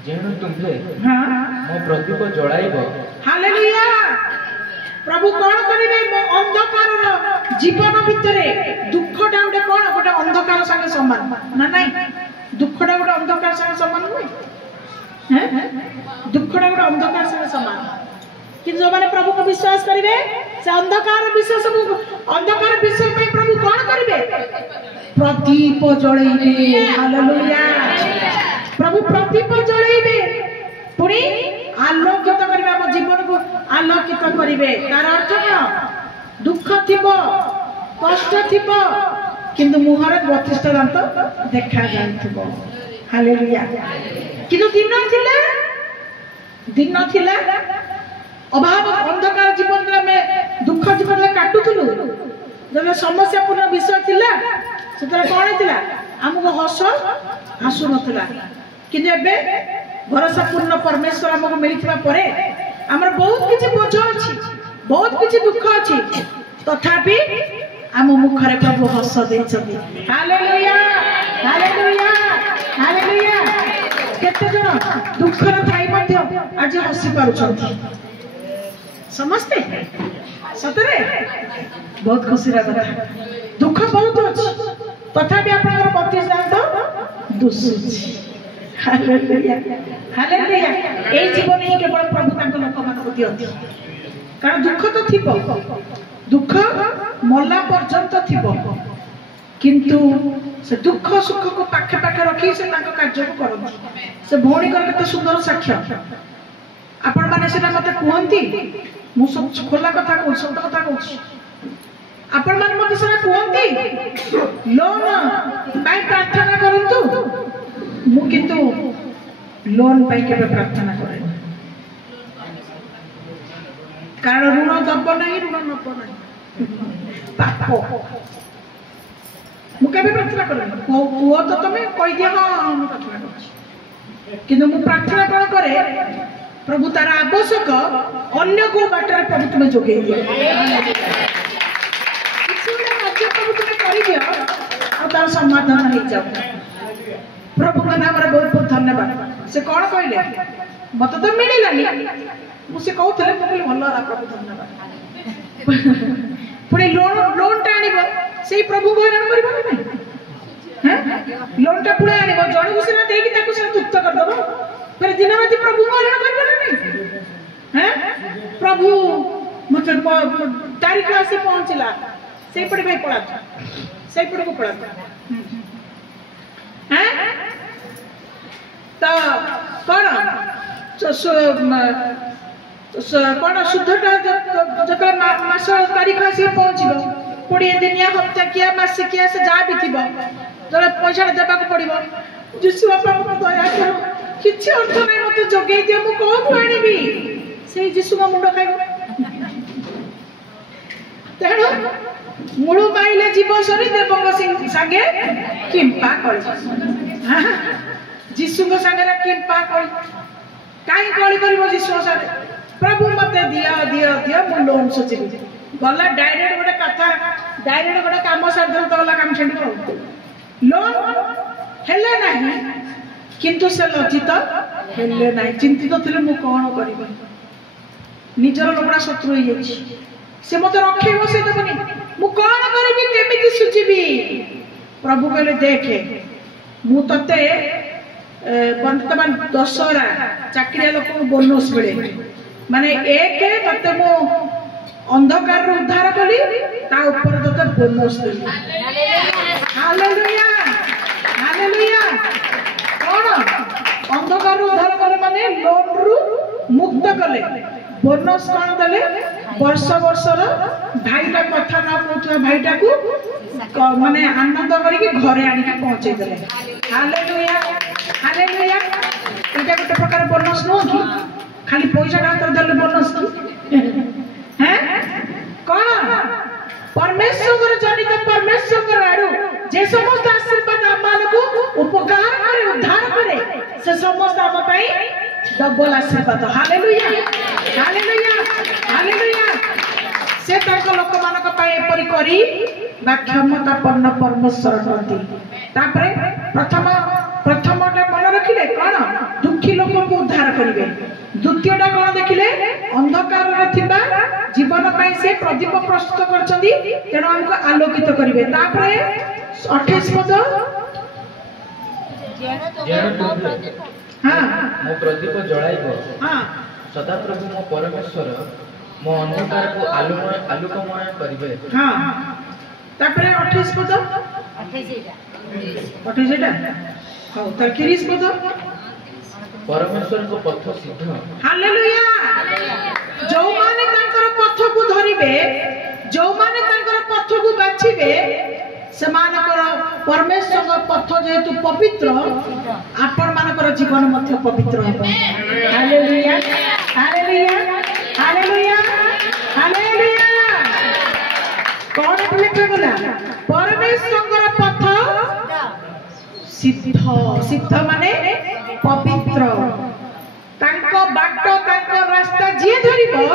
जेणु तुम्हे हां मो प्रदीप जळाइबो हालेलुया प्रभु कोन करिवे मो अंधकार रो जीवन भितरे दुखटा उडे कोन गोटे अंधकार संगे समान ना नाही दुखटा गोटे अंधकार संगे समान होय हैं दुखटा गोटे अंधकार संगे समान कि जो माने प्रभु को विश्वास करिवे से अंधकार विषय सब अंधकार विषय पे प्रभु कोन करिवे प्रदीप जळाइबे हालेलुया प्रभु प्रदीप जळाइबे पुणी आलोकित करिवे हम जीवन को आलोकित करिवे तार अर्थ कोन दुख थिबो कष्ट थिबो किंतु मुहर 32 दांत देखा जाइथिबो हालेलुया किंतु दिन थिला अभाव अंधकार जीवन में दुख जीवन में काटुथुलु जब समस्या पूर्ण विषय थिला सेतरा कोन थिला हमको हस आसु नथिला किंतु एबे भरोसा पूर्ण परमेश्वर हमको मिलिथिबा परे हमर बहुत किछि बोझ अछि बहुत किछि दुख अछि तथापि हम मुखरे प्रभु हस दैछथि हालेलुया हालेलुया हालेलुया केते जण दुख थाई मध्य आज हसी पारुछथि समस्ते सतरे बहुत खुशी कथा दुख बहुत अच्छी तथापि आपनकर 32 दांत दुसुची हालेलुया हालेलुया ए जीवन ही केवल प्रभु तांको लोक मान को दियंती कारण दुख तो थिबो दुख मरला पर्यंत थिबो किंतु से दुख सुख को पाखे पाखे रखी से तांको कार्य को करंती से भौणी कर केते सुंदर साक्ष्य आपण माने सेना मते कहंती मु सब खोला कथा को सत्य कथा कहूची आपण माने मते सेना कहंती लोन पाई प्रार्थना करंतु मु किंतु लोन पाई केबे प्रार्थना करे कारण ऋण दब नहीं ऋण नब नहीं पाप मु केबे प्रार्थना करे पुओ तो तमे कहि दिया हां मु प्रार्थना करछि किंतु मु प्रार्थना कोन करे प्रभु तार आवश्यक अन्य को बाटर प्रभु तुम्हें जोगे दिया किसी राज्य प्रभु तुम्हें कर दिया और तार समाधान हो जाओ प्रभु का नाम बहुत बहुत धन्यवाद से कौन कहले मत तो मिललानी मुझे कहते मुझे भल रहा प्रभु धन्यवाद पुणी लोन लोन टा आनिबो सेही प्रभु को हैरान करबो ना हैं लोन टा पुणे आनिबो जण को सिना देकी ताको से तुक्त कर दबो फिर दिनराति प्रभु को हैरान करबो ना नहीं हैं प्रभु मते तारीख आसी पहुंचला सेही पड़े भाई पड़ा सेही पड़े को पड़ा हैं तो कौन कौन शुद्धटा जो मास तारीख आसी पहुंचब 20 दिनिया हप्ता किया मासिकिया से जा भी थी जो पैसा देवाक पड़ो जीशु बापा को दया कर किसी अर्थ नहीं मत जगे दियो मु कौन आनिबी से जीशु का मुंड खाइब तेणु मुळु माइले जीव सरी देवंग संगे किंपा कर जीशु को संगे किंपा कर काई कळी करबो जीशु संगे प्रभु मते दिया दिया दिया मु लोन सोचिबी गला डायरेक्ट गोटे कथा डायरेक्ट गोटे काम सार तो गला काम छेंडी कर लोन हेले नाही किंतु से लज्जित हेले नाही चिंतित थिले मु कोन करबी निजर लोकड़ा शत्रु हो जाई से मते रखेबो से देबनी मु कोन करबी केमिति सुजिबी प्रभु कहले देखे मु तते वर्तमान दशहरा चाकरिया लोक बोनस मिले माने एक तते मु अंधकार उद्धार कली ता ऊपर तते बोनस देली हालेलुया हालेलुया कोन अंधकार उद्धार कले माने लोन रु मुक्त कले बोनस कोन देले वर्ष वर्षर भाईटा कथा ना कहथुआ भाईटा को माने आनंद करी घरे आनी के पहुंचे देले हालेलुया हालेलुया एटा गोटे प्रकार बोनस नो कि खाली पैसा डाक्टर देले बोनस की हैं कोन परमेश्वर जनित परमेश्वर आडू जे समस्त आशीर्वाद आमान को उपकार करे उद्धार करे से समस्त आम पई डबल आशीर्वाद हालेलुया हालेलुया हालेलुया से ताको लोक मानक पई एपरि करी बा क्षमतापन्न परमेश्वर नदी तापरे प्रथमटा मन रखिले कोन दुखी लोक को उद्धार करिवे द्वितीयटा कोन देखिले अंधकार रे थिबा जीवन पई से प्रदीप प्रस्तुत करछंदी तेनो हमको आलोकित करिवे तापरे 28 पद हां मो प्रदीप जळाइबो हां सदा प्रभु मो परमेश्वर मो अंधकार को आलोकमय करिवे हां तापरे 28 पद 28 हां त 30 पद परमेश्वर को पथ सिद्ध हालेलुया जो माने तांकर पथ को धरिबे जो माने तांकर पथ को बाछिबे सेमानकर परमेश्वर पथ जेतु पवित्र आपण मानकर जीवन मध्य पवित्र हो हालेलुया हालेलुया हालेलुया हालेलुया कोन लिखा गला परमेश्वर पथ सिद्ध सिद्ध माने पवित्र तांको बाटो तांको रास्ता जे धरिबो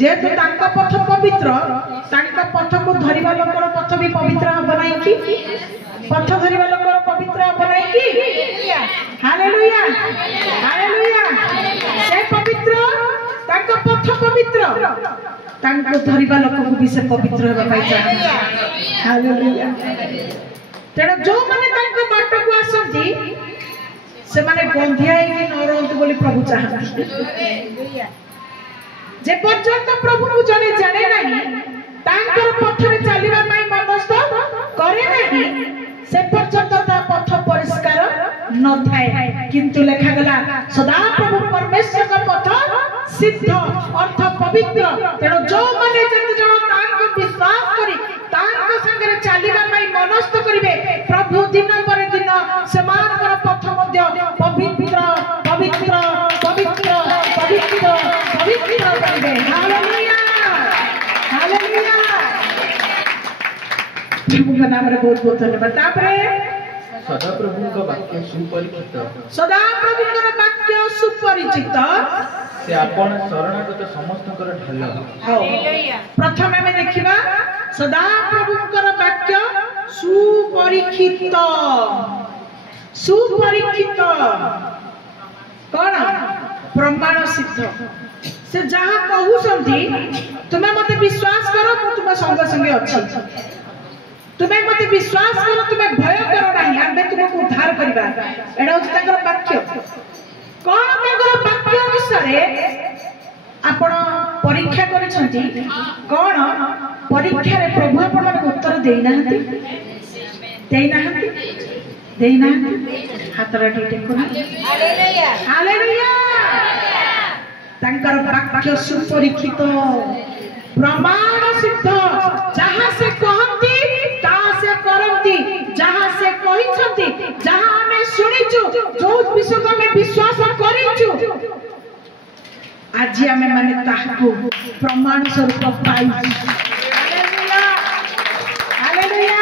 जेतु तांको पथ पवित्र तांको पथ को धरिबा लोकर पथ भी पवित्र हो बनाई की पथ धरिबा लोकर पवित्र हो बनाई की हालेलुया हालेलुया से पवित्र तांको पथ पवित्र ତାଙ୍କୁ ଧରିବା ଲୋକକୁ ବି ସେ ପବିତ୍ର ହେବା ପାଇଁ ଚାହାନ୍ତି। ହାଲେଲୁୟା। ତେଣୁ ଯୋଉମାନେ ତାଙ୍କ ବାଟକୁ ଆସନ୍ତି ସେମାନେ ଗନ୍ଧିଆ ହେଇକି ନ ରହନ୍ତୁ ବୋଲି ପ୍ରଭୁ ଚାହାନ୍ତି। ଯେ ପର୍ଯ୍ୟନ୍ତ ପ୍ରଭୁଙ୍କୁ ଜଣେ ଜାଣେ ନାହିଁ, ତାଙ୍କର ପଥରେ ଚାଲିବା ପାଇଁ ମନସ୍ଥ କରେ ନାହିଁ, ସେ ପର୍ଯ୍ୟନ୍ତ ତା ପଥ ପରିଷ୍କାର ନଥାଏ। କିନ୍ତୁ ଲେଖାଗଲା ସଦାପ୍ରଭୁ ପରମେଶ୍ୱରଙ୍କ ପଥ ସିଦ୍ଧ ଅର୍ଥ ପବିତ୍ର। ତେଣୁ ଯୋଉମାନେ ଯେତେ ଜଣ ତାଙ୍କ ବିଶ୍ୱାସ କରି ତାଙ୍କ ସାଙ୍ଗରେ ଚାଲିବା ପାଇଁ ମନସ୍ଥ କରିବେ, ପ୍ରଭୁ ଦିନ ପରେ ଦିନ ସେମାନଙ୍କର ପଥ ମଧ୍ୟ ପବିତ୍ର ପବିତ୍ର ପବିତ୍ର ପବିତ୍ର ପବିତ୍ର କରିବେ। Hallelujah hallelujah. ପ୍ରଭୁଙ୍କ ନାମରେ ବହୁତ ବହୁତ ଧନ୍ୟବାଦ। ତାପରେ ସଦାପ୍ରଭୁଙ୍କ ବାକ୍ୟ ସୁପରିଚିତ, ସଦାପ୍ରଭୁଙ୍କର ବାକ୍ୟ ସୁପରିଚିତ, ସେ ଆପଣ ଶରଣାଗତ ସମସ୍ତଙ୍କର ଢାଲ। ପ୍ରଥମେ ଆମେ ଦେଖିବା ସଦାପ୍ରଭୁଙ୍କର ବାକ୍ୟ ସୁପରିଚିତ। ସୁପରିଚିତ କଣ? ପ୍ରମାଣ ସିଦ୍ଧ। ସେ ଯାହା କହୁଛନ୍ତି ତୁମେ ମତେ ବିଶ୍ୱାସ କର, ମୁଁ ତୁମ ସଙ୍ଗେ ସଙ୍ଗେ ଅଛି। ତୁମେ ମତେ ବିଶ୍ୱାସ କର, ତୁମେ ଭୟ କର ନାହିଁ, ଆମେ ତୁମକୁ ଉଦ୍ଧାର କରିବା। ଏଇଟା ହଉଛି ତାଙ୍କର ବାକ୍ୟ। କଣ ତାଙ୍କର ବାକ୍ୟ ଅନୁସାରେ ଆପଣ ପରୀକ୍ଷା କରିଛନ୍ତି? କଣ ପରୀକ୍ଷାରେ ପ୍ରଭୁ ଆପଣଙ୍କୁ ଉତ୍ତର ଦେଇନାହାନ୍ତି? ଦେଇନାହାନ୍ତି? ଦେଇନାହାନ୍ତି? ହାତଟା ଟିକେ ଟେକୁନାହାନ୍ତି। ହାଲେଲୁୟା। ତାଙ୍କର ବାକ୍ୟ ସୁପରୀକ୍ଷିତ, ପ୍ରମାଣ ସିଦ୍ଧ। ଯାହା ସେ କହନ୍ତି ତାହା ସେ କରନ୍ତି। ଯାହା ସେ କହିଛନ୍ତି, ଯାହା ଆମେ ଶୁଣିଛୁ, ଯୋଉ ବିଷୟକୁ ଆମେ ବିଶ୍ୱାସ କରିଛୁ, ଆଜି ଆମେ ମାନେ ତାହାକୁ ପ୍ରମାଣ ସ୍ୱରୂପ ପାଇଛୁ। Hallelujah hallelujah.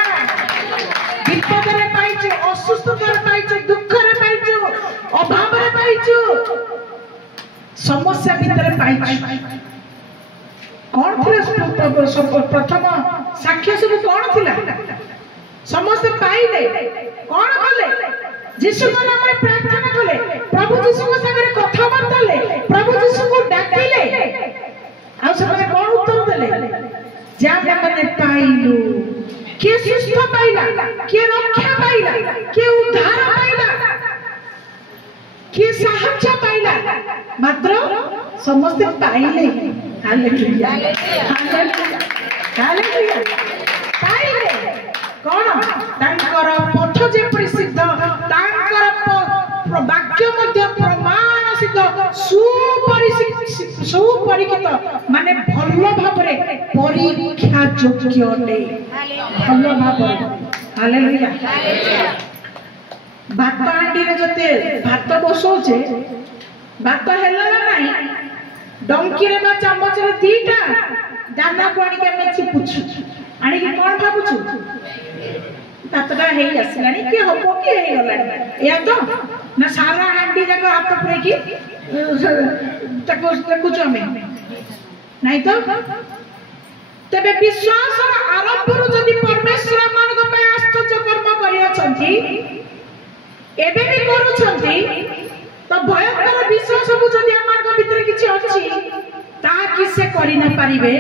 ବିପଦରେ ପାଇଛୁ, ଅସୁସ୍ଥତାରେ ପାଇଛୁ, ଦୁଃଖରେ ପାଇଛୁ, ଅଭାବରେ ପାଇଛୁ, ସମସ୍ୟା ଭିତରେ ପାଇଛୁ। କଣ ଥିଲା ପ୍ରଥମ ସାକ୍ଷ୍ୟ ସବୁ? କଣ ଥିଲା? ସମସ୍ତେ ପାଇଲେ। କଣ କଲେ? ଯୀଶୁଙ୍କ ନାମରେ ପ୍ରାର୍ଥନା କଲେ, ପ୍ରଭୁ ଯୀଶୁଙ୍କ ସାଙ୍ଗରେ କଥାବାର୍ତ୍ତା ହେଲେ, ପ୍ରଭୁ ଯୀଶୁଙ୍କୁ ଡାକିଲେ। ଆଉ ସେମାନେ କଣ ଉତ୍ତର ଦେଲେ? ଯେ ଆମେ ପାଇଲୁ। କିଏ ସୁସ୍ଥ ପାଇଲା, କିଏ ରକ୍ଷା ପାଇଲା, କିଏ ଉଦ୍ଧାର ପାଇଲା, କିଏ ସାହାଯ୍ୟ ପାଇଲା, ମାତ୍ର ସମସ୍ତେ ପାଇଲେ। Hallelujah hallelujah hallelujah. ପାଇଲେ କଣ? ତାଙ୍କର ପଥ ଯେପରି ସିଦ୍ଧ, ତାଙ୍କର ବାକ୍ୟ ମଧ୍ୟ ପ୍ରମାଣ ସିଦ୍ଧ, ସୁପରିଚିତ, ମାନେ ଭଲ ଭାବରେ ପରୀକ୍ଷା ଯୋଗ୍ୟ ଅଟେ। ଭଲ ଭାବରେ। ହାଲେଲୁୟା। ଭାତ ହାଣ୍ଡିରେ ଯେତେ ଭାତ ବସଉଛେ, ଭାତ ହେଲା ନା ନାହିଁ, ଡଙ୍କିରେ ବା ଚାମଚରେ ଦିଟା ଦାନାକୁ ଆଣିକି ଆମେ ଚିପୁଛୁ। ଆଣିକି କଣ ଭାବୁଛୁ? ଭାତଟା ହେଇ ଆସିଲାଣି, କି ହବ କି ହେଇଗଲାଣି, ଏଇଆ ତ ନା? ସାରା ହାଣ୍ଡି ଯାକ ହାତ ପୁରେଇକି ତାକୁ ଦେଖୁଛୁ ଆମେ, ନାଇଁ ତ? ତେବେ ବିଶ୍ୱାସର ଆରମ୍ଭରୁ ଯଦି ପରମେଶ୍ୱର ମାନଙ୍କ ପାଇଁ ଆଶ୍ଚର୍ଯ୍ୟ କର୍ମ କରିଅଛନ୍ତି, ଏବେ ବି କରୁଛନ୍ତି, ତ ଭୟଙ୍କର ବିଷୟ ସବୁ ଯଦି ଆମ ଭିତରେ କିଛି ଅଛି, ତାହା କି ସେ କରି ନ ପାରିବେ?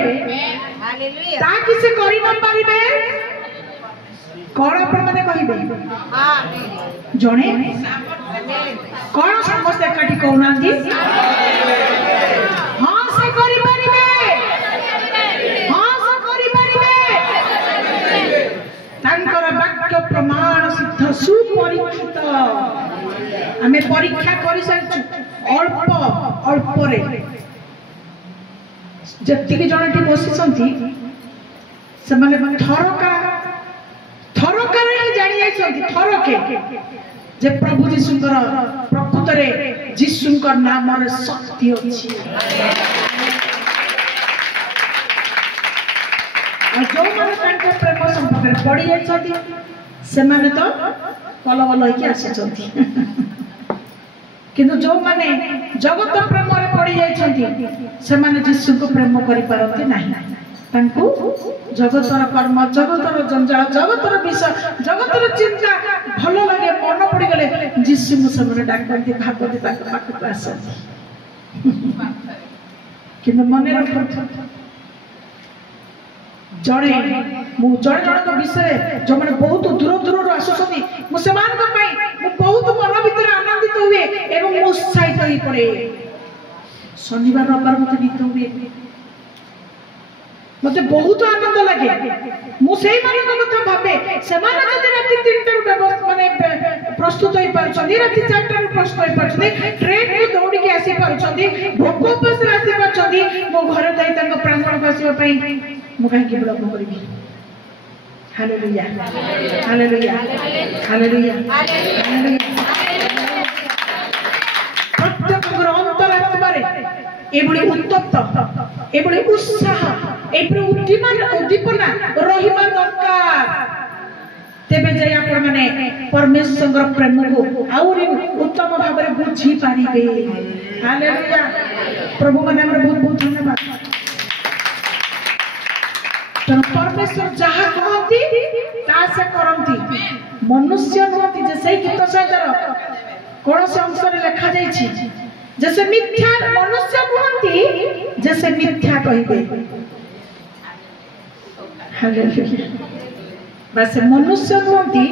ତାହା କି ସେ କରି ନ ପାରିବେ? କଣ ଆପଣମାନେ କହିବେ? ଜଣେ କଣ? ସମସ୍ତେ ଏକାଠି କହୁନାହାନ୍ତି? ହଁ ସେ କରିପାରିବେ, ହଁ ସେ କରିପାରିବେ। ତାଙ୍କର ବାକ୍ୟ ପ୍ରମାଣ ସିଦ୍ଧ, ସୁପରୀକ୍ଷିତ। ଆମେ ପରୀକ୍ଷା କରିସାରିଛୁ ଅଳ୍ପ ଅଳ୍ପରେ। ଯେତିକି ଜଣ ଏଠି ବସିଛନ୍ତି ସେମାନେ ଥରକାରେ ହିଁ ଜାଣି ଯାଇଛନ୍ତି, ଥରକେ, ଯେ ପ୍ରଭୁ ଯୀଶୁଙ୍କର ପ୍ରକୃତରେ ଯୀଶୁଙ୍କ ନାମରେ ଶକ୍ତି ଅଛି। ଆଉ ଯୋଉମାନେ ତାଙ୍କ ପ୍ରେମ ସମ୍ପର୍କରେ ପଡି ଯାଇଛନ୍ତି, ସେମାନେ ତ କଲବଲ ହେଇକି ଆସିଛନ୍ତି। କିନ୍ତୁ ଯୋଉମାନେ ଜଗତ ପ୍ରେମରେ ପଡି ଯାଇଛନ୍ତି, ସେମାନେ ଯୀଶୁଙ୍କୁ ପ୍ରେମ କରିପାରନ୍ତି ନାହିଁ। ତାଙ୍କୁ ଜଗତର କର୍ମ, ଜଗତର ଜଞ୍ଜାଳ, ଜଗତର ବିଷୟ, ଜଗତର ଚିନ୍ତା ଭଲ ଲାଗେ। ମନ ପଡିଗଲେ ଯୀଶୁଙ୍କୁ ସେମାନେ ଡାକନ୍ତି, ଭାବନ୍ତି, ତାଙ୍କ ପାଖକୁ ଆସନ୍ତି। କିନ୍ତୁ ମନେ ରଖନ୍ତୁ, जड़े जड़े जनक विषय जो मैंने बहुत दूर दूर आसुँच मुझे बहुत मन भर आनंदित हुए एवं उत्साहित हो पड़े शनिवार रविवार मत नित हुए मत बहुत आनंद लगे मुझे कथा भावे से राति 3 माने प्रस्तुत हो पार्टी राति 4 प्रस्तुत हो पार्टी ट्रेन को दौड़ के आसी पार्टी भोक उपास आसी पार्टी मो घर जाई प्रांगण को आसवाई मु कहीं विलम्ब करी हालेलुया हालेलुया हालेलुया प्रत्येक अंतरात्मा एभली उत्तप्त एभली उत्साह एभली उद्दीपना रहिबा दरकार तेबे जे आपण माने परमेश्वर प्रेम को आउरी उत्तम भाव में बुझी पारिबे हालेलुया प्रभु माने हमर बहुत बहुत धन्यवाद तो परमेश्वर जहाँ कहती ता से करती मनुष्य नुहति जैसे गीत सहितर कौन से अंश लिखा जाइछि जैसे मिथ्या मनुष्य नुहति जैसे मिथ्या कहिबे हालेलुया बस मनुष्य नुहति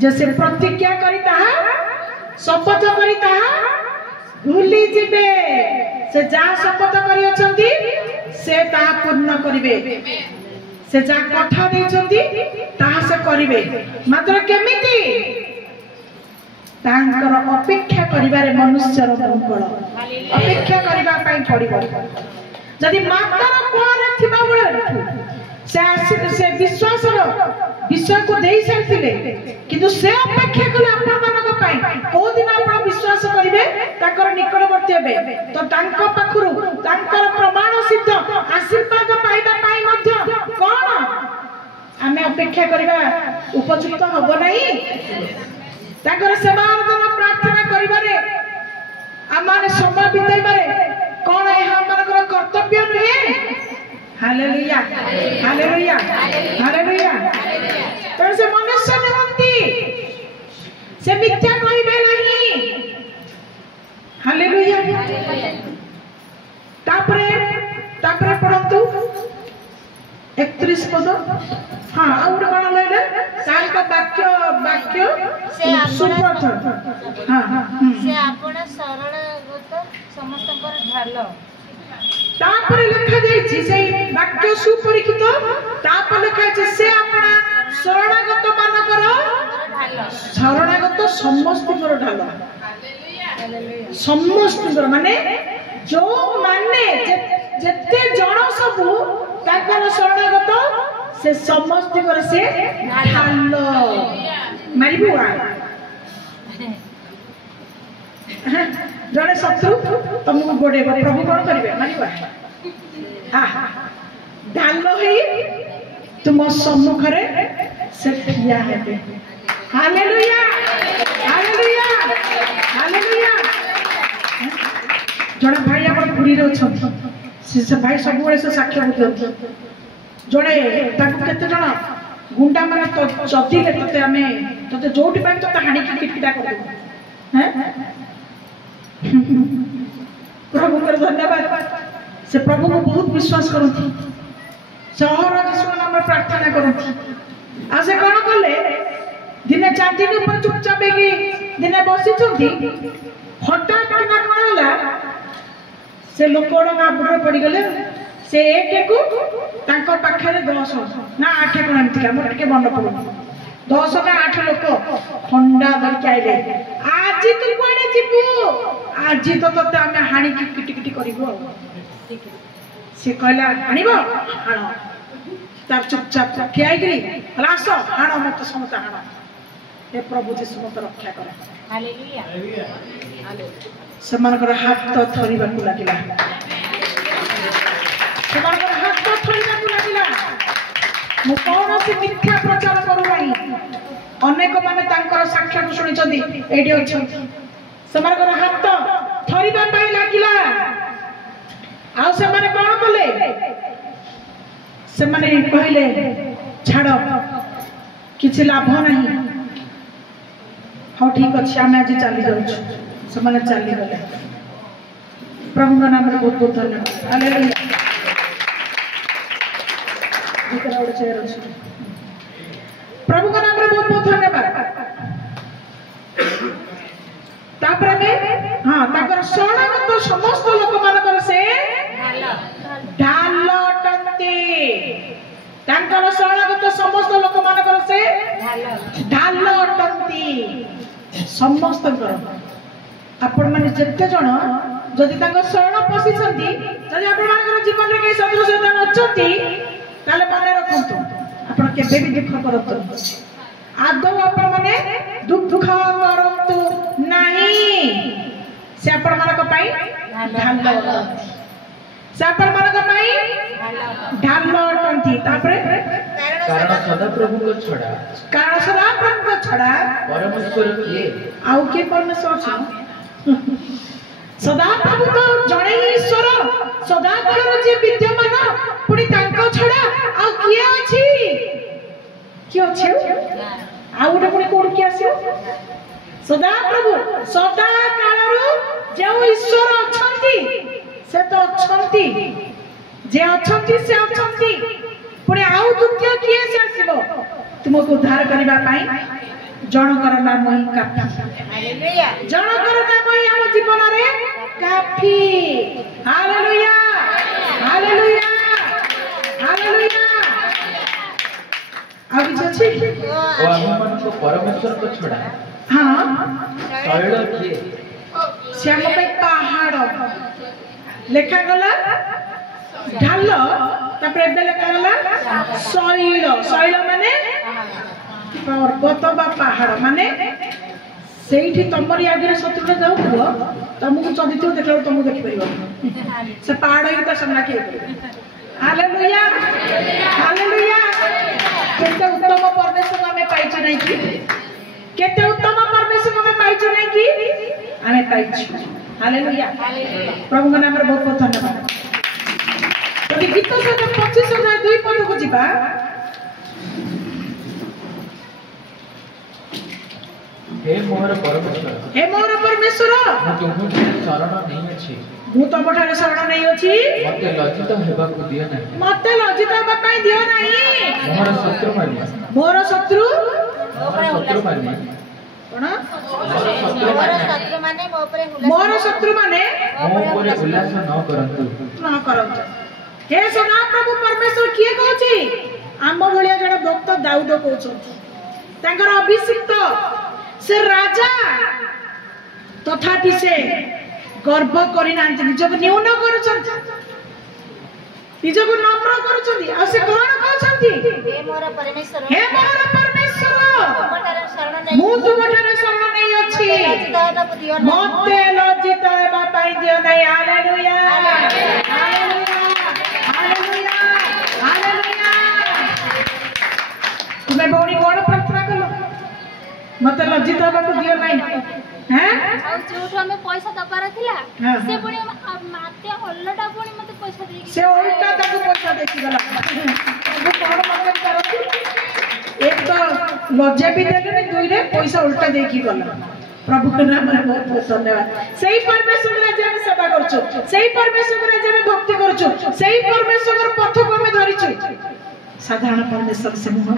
जैसे प्रतिज्ञा करी ताहा शपथ करी ताहा भूली जिबे से जहाँ शपथ करी अछंती से ताहा पूर्ण करिवे से जा कथा देछंती ताहा से करिवे मात्र केमिति तांकर अपेक्षा करिबारे मनुष्यर मंगल अपेक्षा करिबा पई पड़िबो जदि मात्र कोरे थिबा बेले से विश्वास विषय को दे सारथिले किंतु से अपेक्षा कले आपण मानक पई को दिन आपण विश्वास करिवे ताकर निकटवर्ती हेबे तो तांको पाखरु तांकर प्रमाण सिद्ध आशीर्वाद पाइबा पाई मध्य कोन आमे अपेक्षा करिबा उपयुक्त हबो नाही ताकर सेवा आराधना प्रार्थना करिबारे आमाने समय बिताइबारे कोन ए हमनकर कर्तव्य नहे हालेलुया हालेलुया हालेलुया तो से मनुष्य नहंती से मिथ्या कहिबे नहीं हालेलुया तापरे तापरे पढंतु 31 पद हां और कोन लेले साल का वाक्य सुप्रथ हां से आपण सरलगत समस्तकर ढाल तापर लिखा जाइछि से वाक्य सुपरिचित तापर लिखा छै से अपना शरणागत मानकर शरणागत समस्तकर ढाल समस्तकर माने जो माने जते जण सब ताकर शरणागत से समस्तकर से ढाल मारिबो जड़े शत्रु तुमको गोड़े प्रभु कौन करेंगे मानिबा ढाल तुम सम्मुख से ठिया हेबे हालेलुया हालेलुया हालेलुया जड़े भाई अपन पुरी रे छ से भाई सब बळे से साक्ष्य होते जड़े ताको केते जण गुंडा माने तो चतिले तते हमें तते जोटी पाई तो हाणी की किटकिटा कर दे हैं प्रभु कर धन्यवाद से प्रभु को बहुत विश्वास करती सहर जीशु नाम प्रार्थना करती आ से कौन कले दिने 4 दिन ऊपर चुपचाप की दिने बसी चंती हठात किना कौन होला से लोकोड़ गाबुड़ पड़ी गले से एक को तांको पाखरे 10 ना 8 कोन एमतिका मोर के मन पड़ो 10 ना 8 लोक खंडा धरके आइले आज तू कोने जीवु आज तो तते आमे हाणी की किटकिटी करबो से कहला हाणीबो हाण तार चुपचाप ठियाई गली रास हाण मत समत हाण हे प्रभु जीशु मत रक्षा कर हालेलुया सेमानकर हाथ तो थरीबा को लागिला सेमानकर हाथ तो थरीबा को लागिला मु कोन से मिथ्या प्रचार करू नाही अनेक माने तांकर साक्ष्य को सुनि चंदी एडी अछि सेमानकर हाथ तो थरीबा पाई लागिला आ से माने कोन बोले से माने कहले छाड़ किछि लाभ नाही हाँ ठीक अच्छे आम आज चली जाऊँ से मैंने चली गले प्रभु का नाम बहुत बहुत धन्यवाद। ଭିତରେ ଗୋଟେ ଚେୟାର ଅଛି। ପ୍ରଭୁଙ୍କ ନାମରେ ବହୁତ ବହୁତ ଧନ୍ୟବାଦ। ତାପରେ ଆମେ ତାଙ୍କର ଶରଣାଗତ ସମସ୍ତ ଲୋକମାନଙ୍କର ସେ ଢାଲ ଅଟନ୍ତି। ତାଙ୍କର ଶରଣାଗତ ସମସ୍ତ ଲୋକମାନଙ୍କର ସେ ଢାଲ ଅଟନ୍ତି। ସମସ୍ତଙ୍କର ଆପଣମାନେ ଯେତେ ଜଣ ଯଦି ତାଙ୍କ ଶରଣ ପଶିଛନ୍ତି, ଯଦି ଆପଣମାନଙ୍କର ଜୀବନରେ କେହି ଶତ୍ରୁ ସୈତାନ ଅଛନ୍ତି, ତାହେଲେ ମନେ ରଖନ୍ତୁ ଆପଣ କେବେ ବି ଦୁଃଖ କରନ୍ତୁ ଆଦୌ ଆପଣମାନେ ଦୁଃଖ କରନ୍ତୁ ନାହିଁ। ସେ ଆପଣମାନଙ୍କ ପାଇଁ ଢାଲ ଅଟନ୍ତି। ସେ ଆପଣମାନଙ୍କ ପାଇଁ ଢାଲ ଅଟନ୍ତି। ତାପରେ କାରଣ ସଦାପ୍ରଭୁଙ୍କ ଛଡ଼ା ପରମେଶ୍ୱର କିଏ? ଆଉ କିଏ ପରମେଶ୍ୱର ଅଛନ୍ତି? ସଦାପ୍ରଭୁ ତ ଜଣେ ହିଁ ଈଶ୍ୱର, ସଦାକାଳର ଯିଏ ବିଦ୍ୟମାନ, ପୁଣି ତାଙ୍କ ଛଡ଼ା ଆଉ କିଏ ଅଛି? କିଏ ଅଛି? ଆଉ ଗୋଟେ ପୁଣି କୋଉଠି କିଏ ଆସିବ? ସଦାପ୍ରଭୁ, ସଦା କାଳରୁ ଯେଉଁ ଈଶ୍ୱର ଅଛନ୍ତି ସେ ତ ଅଛନ୍ତି, ଯେ ଅଛନ୍ତି ସେ ଅଛନ୍ତି, ପୁଣି ଆଉ ଦ୍ୱିତୀୟ କିଏ ସେ ଆସିବ ତୁମକୁ ଉଦ୍ଧାର କରିବା ପାଇଁ? ଜଣଙ୍କର ନାମ ହିଁ କାଫି। ଜଣଙ୍କର ନାମ ହିଁ ଆମ ଜୀବନରେ କାଫି। Hallelujah, hallelujah, hallelujah. ଆଉ କିଛି ଅଛି? ଓ ଆମମାନଙ୍କ ପରମେଶ୍ୱରଙ୍କ ଛଡ଼ା ଶୈଳ କିଏ? ସେ ଆମ ପାଇଁ ପାହାଡ଼। ଲେଖାଗଲା ଢାଲ, ତାପରେ ଏବେ ଲେଖାଗଲା ଶୈଳ। ଶୈଳ ମାନେ ପର୍ବତ ବା ପାହାଡ଼। ମାନେ ସେଇଠି ତମରି ଆଗରେ ଶତ୍ରୁଟା ଯାଉଥିବ, ତମକୁ ଚଦିଥିବ, ଦେଖିଲା ବେଳକୁ ତମକୁ ଦେଖିପାରିବ ସେ ପାହାଡ଼ ହିଁ ତା ସାମ୍ନା କିଏ? Hallelujah, hallelujah. କେତେ ଉତ୍ତମ ପରମେଶ୍ୱର ଆମେ ପାଇଛୁ ନାହିଁ କି? କେତେ ଉତ୍ତମ ପରମେଶ୍ୱର ଆମେ ପାଇଛୁ ନାହିଁ କି? ଆମେ ପାଇଛୁ। ହାଲେଲୁୟା, ପ୍ରଭୁଙ୍କ ନାମରେ ବହୁତ ବହୁତ ଧନ୍ୟବାଦ। ଯଦି ଗୀତ ସହିତ 25,002 ପଦକୁ ଯିବା, ହେ ମୋର ପରମେଶ୍ୱର, ହେ ମୋର ପରମେଶ୍ୱର, ମୁଁ ତୁମଠାରେ ଶରଣ ନେଇଅଛି। ମୁଁ ତମଠାରେ ଶରଣ ନେଇଅଛି। ମୋତେ ଲଜ୍ଜିତ ହେବାକୁ ଦିଅ ନାହିଁ। ମୋତେ ଲଜ୍ଜିତ ହେବା ପାଇଁ ଦିଅ ନାହିଁ। ମୋର ଶତ୍ରୁମାନେ କଣ? ମୋର ଶତ୍ରୁମାନେ ମୋ ଉପରେ ଉଲ୍ଲାସ ନ କରନ୍ତୁ। ହେ ସଦାପ୍ରଭୁ ପରମେଶ୍ୱର କିଏ କହୁଛି? ଆମ ଭଳିଆ ଜଣେ ଭକ୍ତ ଦାଉଦ କହୁଛନ୍ତି। ତାଙ୍କର ଅଭିଷିକ୍ତ, ସେ ରାଜା, ତଥାପି ସେ ଗର୍ବ କରିନାହାନ୍ତି, ନିଜକୁ ନ୍ୟୁନ କରୁଛନ୍ତି, ନିଜକୁ ନମ୍ର କରୁଛନ୍ତି। ଆଉ ସେ କଣ କହୁଛନ୍ତି? ହେ ମୋର ପରମେଶ୍ୱର, ହେ ମୋର ପରମେଶ୍ୱର, ମୁଁ ତୁମଠାରେ ଶରଣ ନେଇଅଛି, ମୋତେ ଲଜ୍ଜିତ ହେବା ପାଇଁ ଦିଅ ନାହିଁ। Hallelujah, hallelujah, hallelujah, hallelujah. ତୁମେ ଭଉଣୀ କଣ ପ୍ରାର୍ଥନା କଲ? ମୋତେ ଲଜ୍ଜିତ ହେବାକୁ ଦିଅ ନାହିଁ। ଯୋଉଠୁ ଆମେ ପଇସା ଦବାର ଥିଲା, ସେ ପୁଣି ମାତେ ଅଲଟା ପୁଣି ମତେ ପଇସା ଦେଇକି, ସେ ଓଲଟା ତାକୁ ପଇସା ଦେଇକି ଗଲା। କଣ ମତେ କରନ୍ତି? ଏକ ତ ଲଜ୍ଜା ବି ଦେଲେନି, ଦୁଇରେ ପଇସା ଓଲଟା ଦେଇକି ଗଲା। ପ୍ରଭୁଙ୍କ ନାମରେ ବହୁତ ବହୁତ ଧନ୍ୟବାଦ। ସେଇ ପରମେଶ୍ୱର ଆଜି ଆମେ ସେବା କରୁଛୁ, ସେଇ ପରମେଶ୍ୱର ଆଜି ଆମେ ଭକ୍ତି କରୁଛୁ, ସେଇ ପରମେଶ୍ୱର ପଥକୁ ଆମେ ଧରିଛୁ। ସାଧାରଣ ପରମେଶ୍ୱର ସେ ନୁହଁ,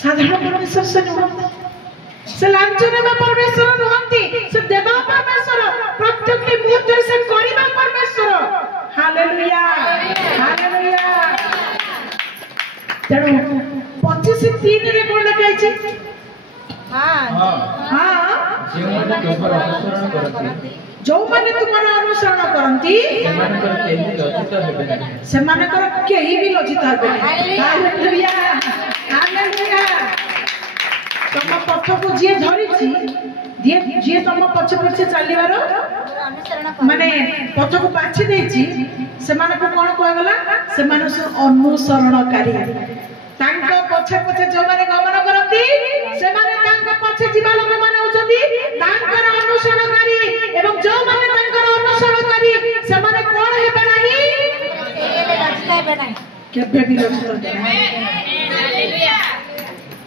ସାଧାରଣ ପରମେଶ୍ୱର ସେ ନୁହଁ, ସେ ଲାଞ୍ଚ ନେବା ପରମେଶ୍ୱର ନୁହନ୍ତି, ସେ ଦେବା ପରମେଶ୍ୱର, ପ୍ରତ୍ୟେକ ମୁହୂର୍ତ୍ତରେ ସେ କରିବା ପରମେଶ୍ୱର। Hallelujah, hallelujah. ତେଣୁ 25:3 କଣ ଲେଖା ହେଇଛି? ଯୋଉମାନେ ତୁମର ଅନୁସରଣ କରନ୍ତି ସେମାନଙ୍କର କେହି ବି ଲଜ୍ଜିତ ହେବେ ନାହିଁ। Hallelujah, hallelujah. ତମ ପଥକୁ ଯିଏ ଧରିଛି, ଯିଏ ତମ ପଛେ ପଛେ ଚାଲିବାର ମାନେ ପଥକୁ ବାଛି ଦେଇଛି, ସେମାନଙ୍କୁ କଣ କୁହାଗଲା? ସେମାନେ ସବୁ ଅନୁସରଣକାରୀ। ତାଙ୍କ ପଛେ ପଛେ ଯୋଉମାନେ ଗମନ କରନ୍ତି, ସେମାନେ ତାଙ୍କ ପଛେ ଯିବା ଲୋକମାନେ ହଉଛନ୍ତି ତାଙ୍କର ଅନୁସରଣକାରୀ। ଏବଂ ଯୋଉମାନେ ତାଙ୍କର ଅନୁସରଣକାରୀ, ସେମାନେ କଣ ହେବେ ନାହିଁ? କେବେ ବି ଲଜ୍ଜିତ ହେବେ ନାହିଁ।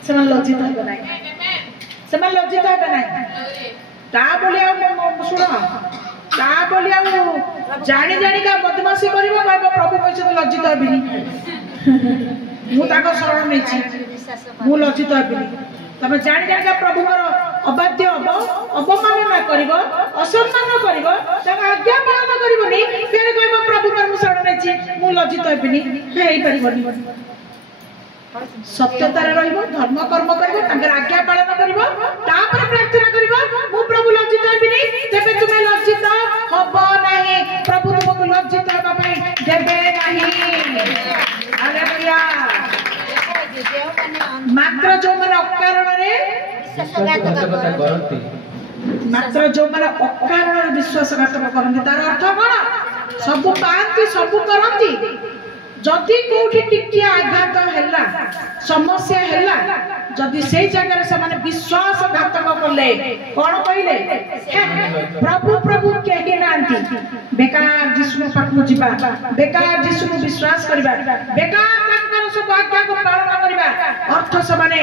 ସେମାନେ ଲଜ୍ଜିତ ହେବେ ନାହିଁ, ସେମାନେ ଲଜ୍ଜିତ ହେବେ ନାହିଁ। ତା ବୋଲି ଆଉ ଶୁଣ, ତା ବୋଲି ଆଉ ଜାଣି ଜାଣିକା ବଦମାସି କରିବ କହିବ ପ୍ରଭୁ କହିଛନ୍ତି ଲଜ୍ଜିତ ହେବିନି। ମୁଁ ତାଙ୍କ ଶରଣ ନେଇଛି, ମୁଁ ଲଜ୍ଜିତ ହେବିନି। ତମେ ଜାଣି ଜାଣିକା ପ୍ରଭୁଙ୍କର ଅବାଧ୍ୟ ହବ, ଅବମାନନା କରିବ, ଅସମ୍ମାନ କରିବ, ତାଙ୍କ ଆଜ୍ଞା ପାଳନ କରିବନି, ଫେରେ କହିବ ପ୍ରଭୁଙ୍କର ମୁଁ ଶରଣ ନେଇଛି, ମୁଁ ଲଜ୍ଜିତ ହେବିନି। ହେଇପାରିବନି। ସତ୍ୟତାରେ ରହିବ, ଧର୍ମ କର୍ମ କରିବ, ତାଙ୍କର ଆଜ୍ଞା ପାଳନ କରିବ, ତାପରେ ପ୍ରାର୍ଥନା କରିବ ମୁଁ ପ୍ରଭୁ ଲଜ୍ଜିତ ହେବିନି। ତେବେ ତୁମେ ଲଜ୍ଜିତ ହବ ନାହିଁ, ପ୍ରଭୁ ତୁମକୁ ଲଜ୍ଜିତ ହେବା ପାଇଁ ଦେବେ ନାହିଁ। ହାଲେଲୁୟା। ମାତ୍ର ଯୋଉମାନେ ଅକାରଣରେ ବିଶ୍ୱାସଘାତକତା କରନ୍ତି, ମାତ୍ର ଯୋଉମାନେ ଅକାରଣରେ ବିଶ୍ୱାସଘାତକ କରନ୍ତି, ତାର ଅର୍ଥ କଣ? ସବୁ ପାଆନ୍ତି, ସବୁ କରନ୍ତି। ଯଦି କୋଉଠି ଟିକେ ଆଘାତ ହେଲା, ସମସ୍ୟା ହେଲା, ଯଦି ସେଇ ଜାଗାରେ ସେମାନେ ବିଶ୍ୱାସଘାତକ କଲେ, କଣ କହିଲେ? ପ୍ରଭୁ ପ୍ରଭୁ କେହି ନାହାନ୍ତି, ବେକାର ଯୀଶୁଙ୍କ ପାଖକୁ ଯିବା, ବେକାର ଯୀଶୁକୁ ବିଶ୍ୱାସ କରିବା, ବେକାର ତାଙ୍କର ସବୁ ଆଜ୍ଞାକୁ ପାଳନ କରିବା, ଅର୍ଥ ସେମାନେ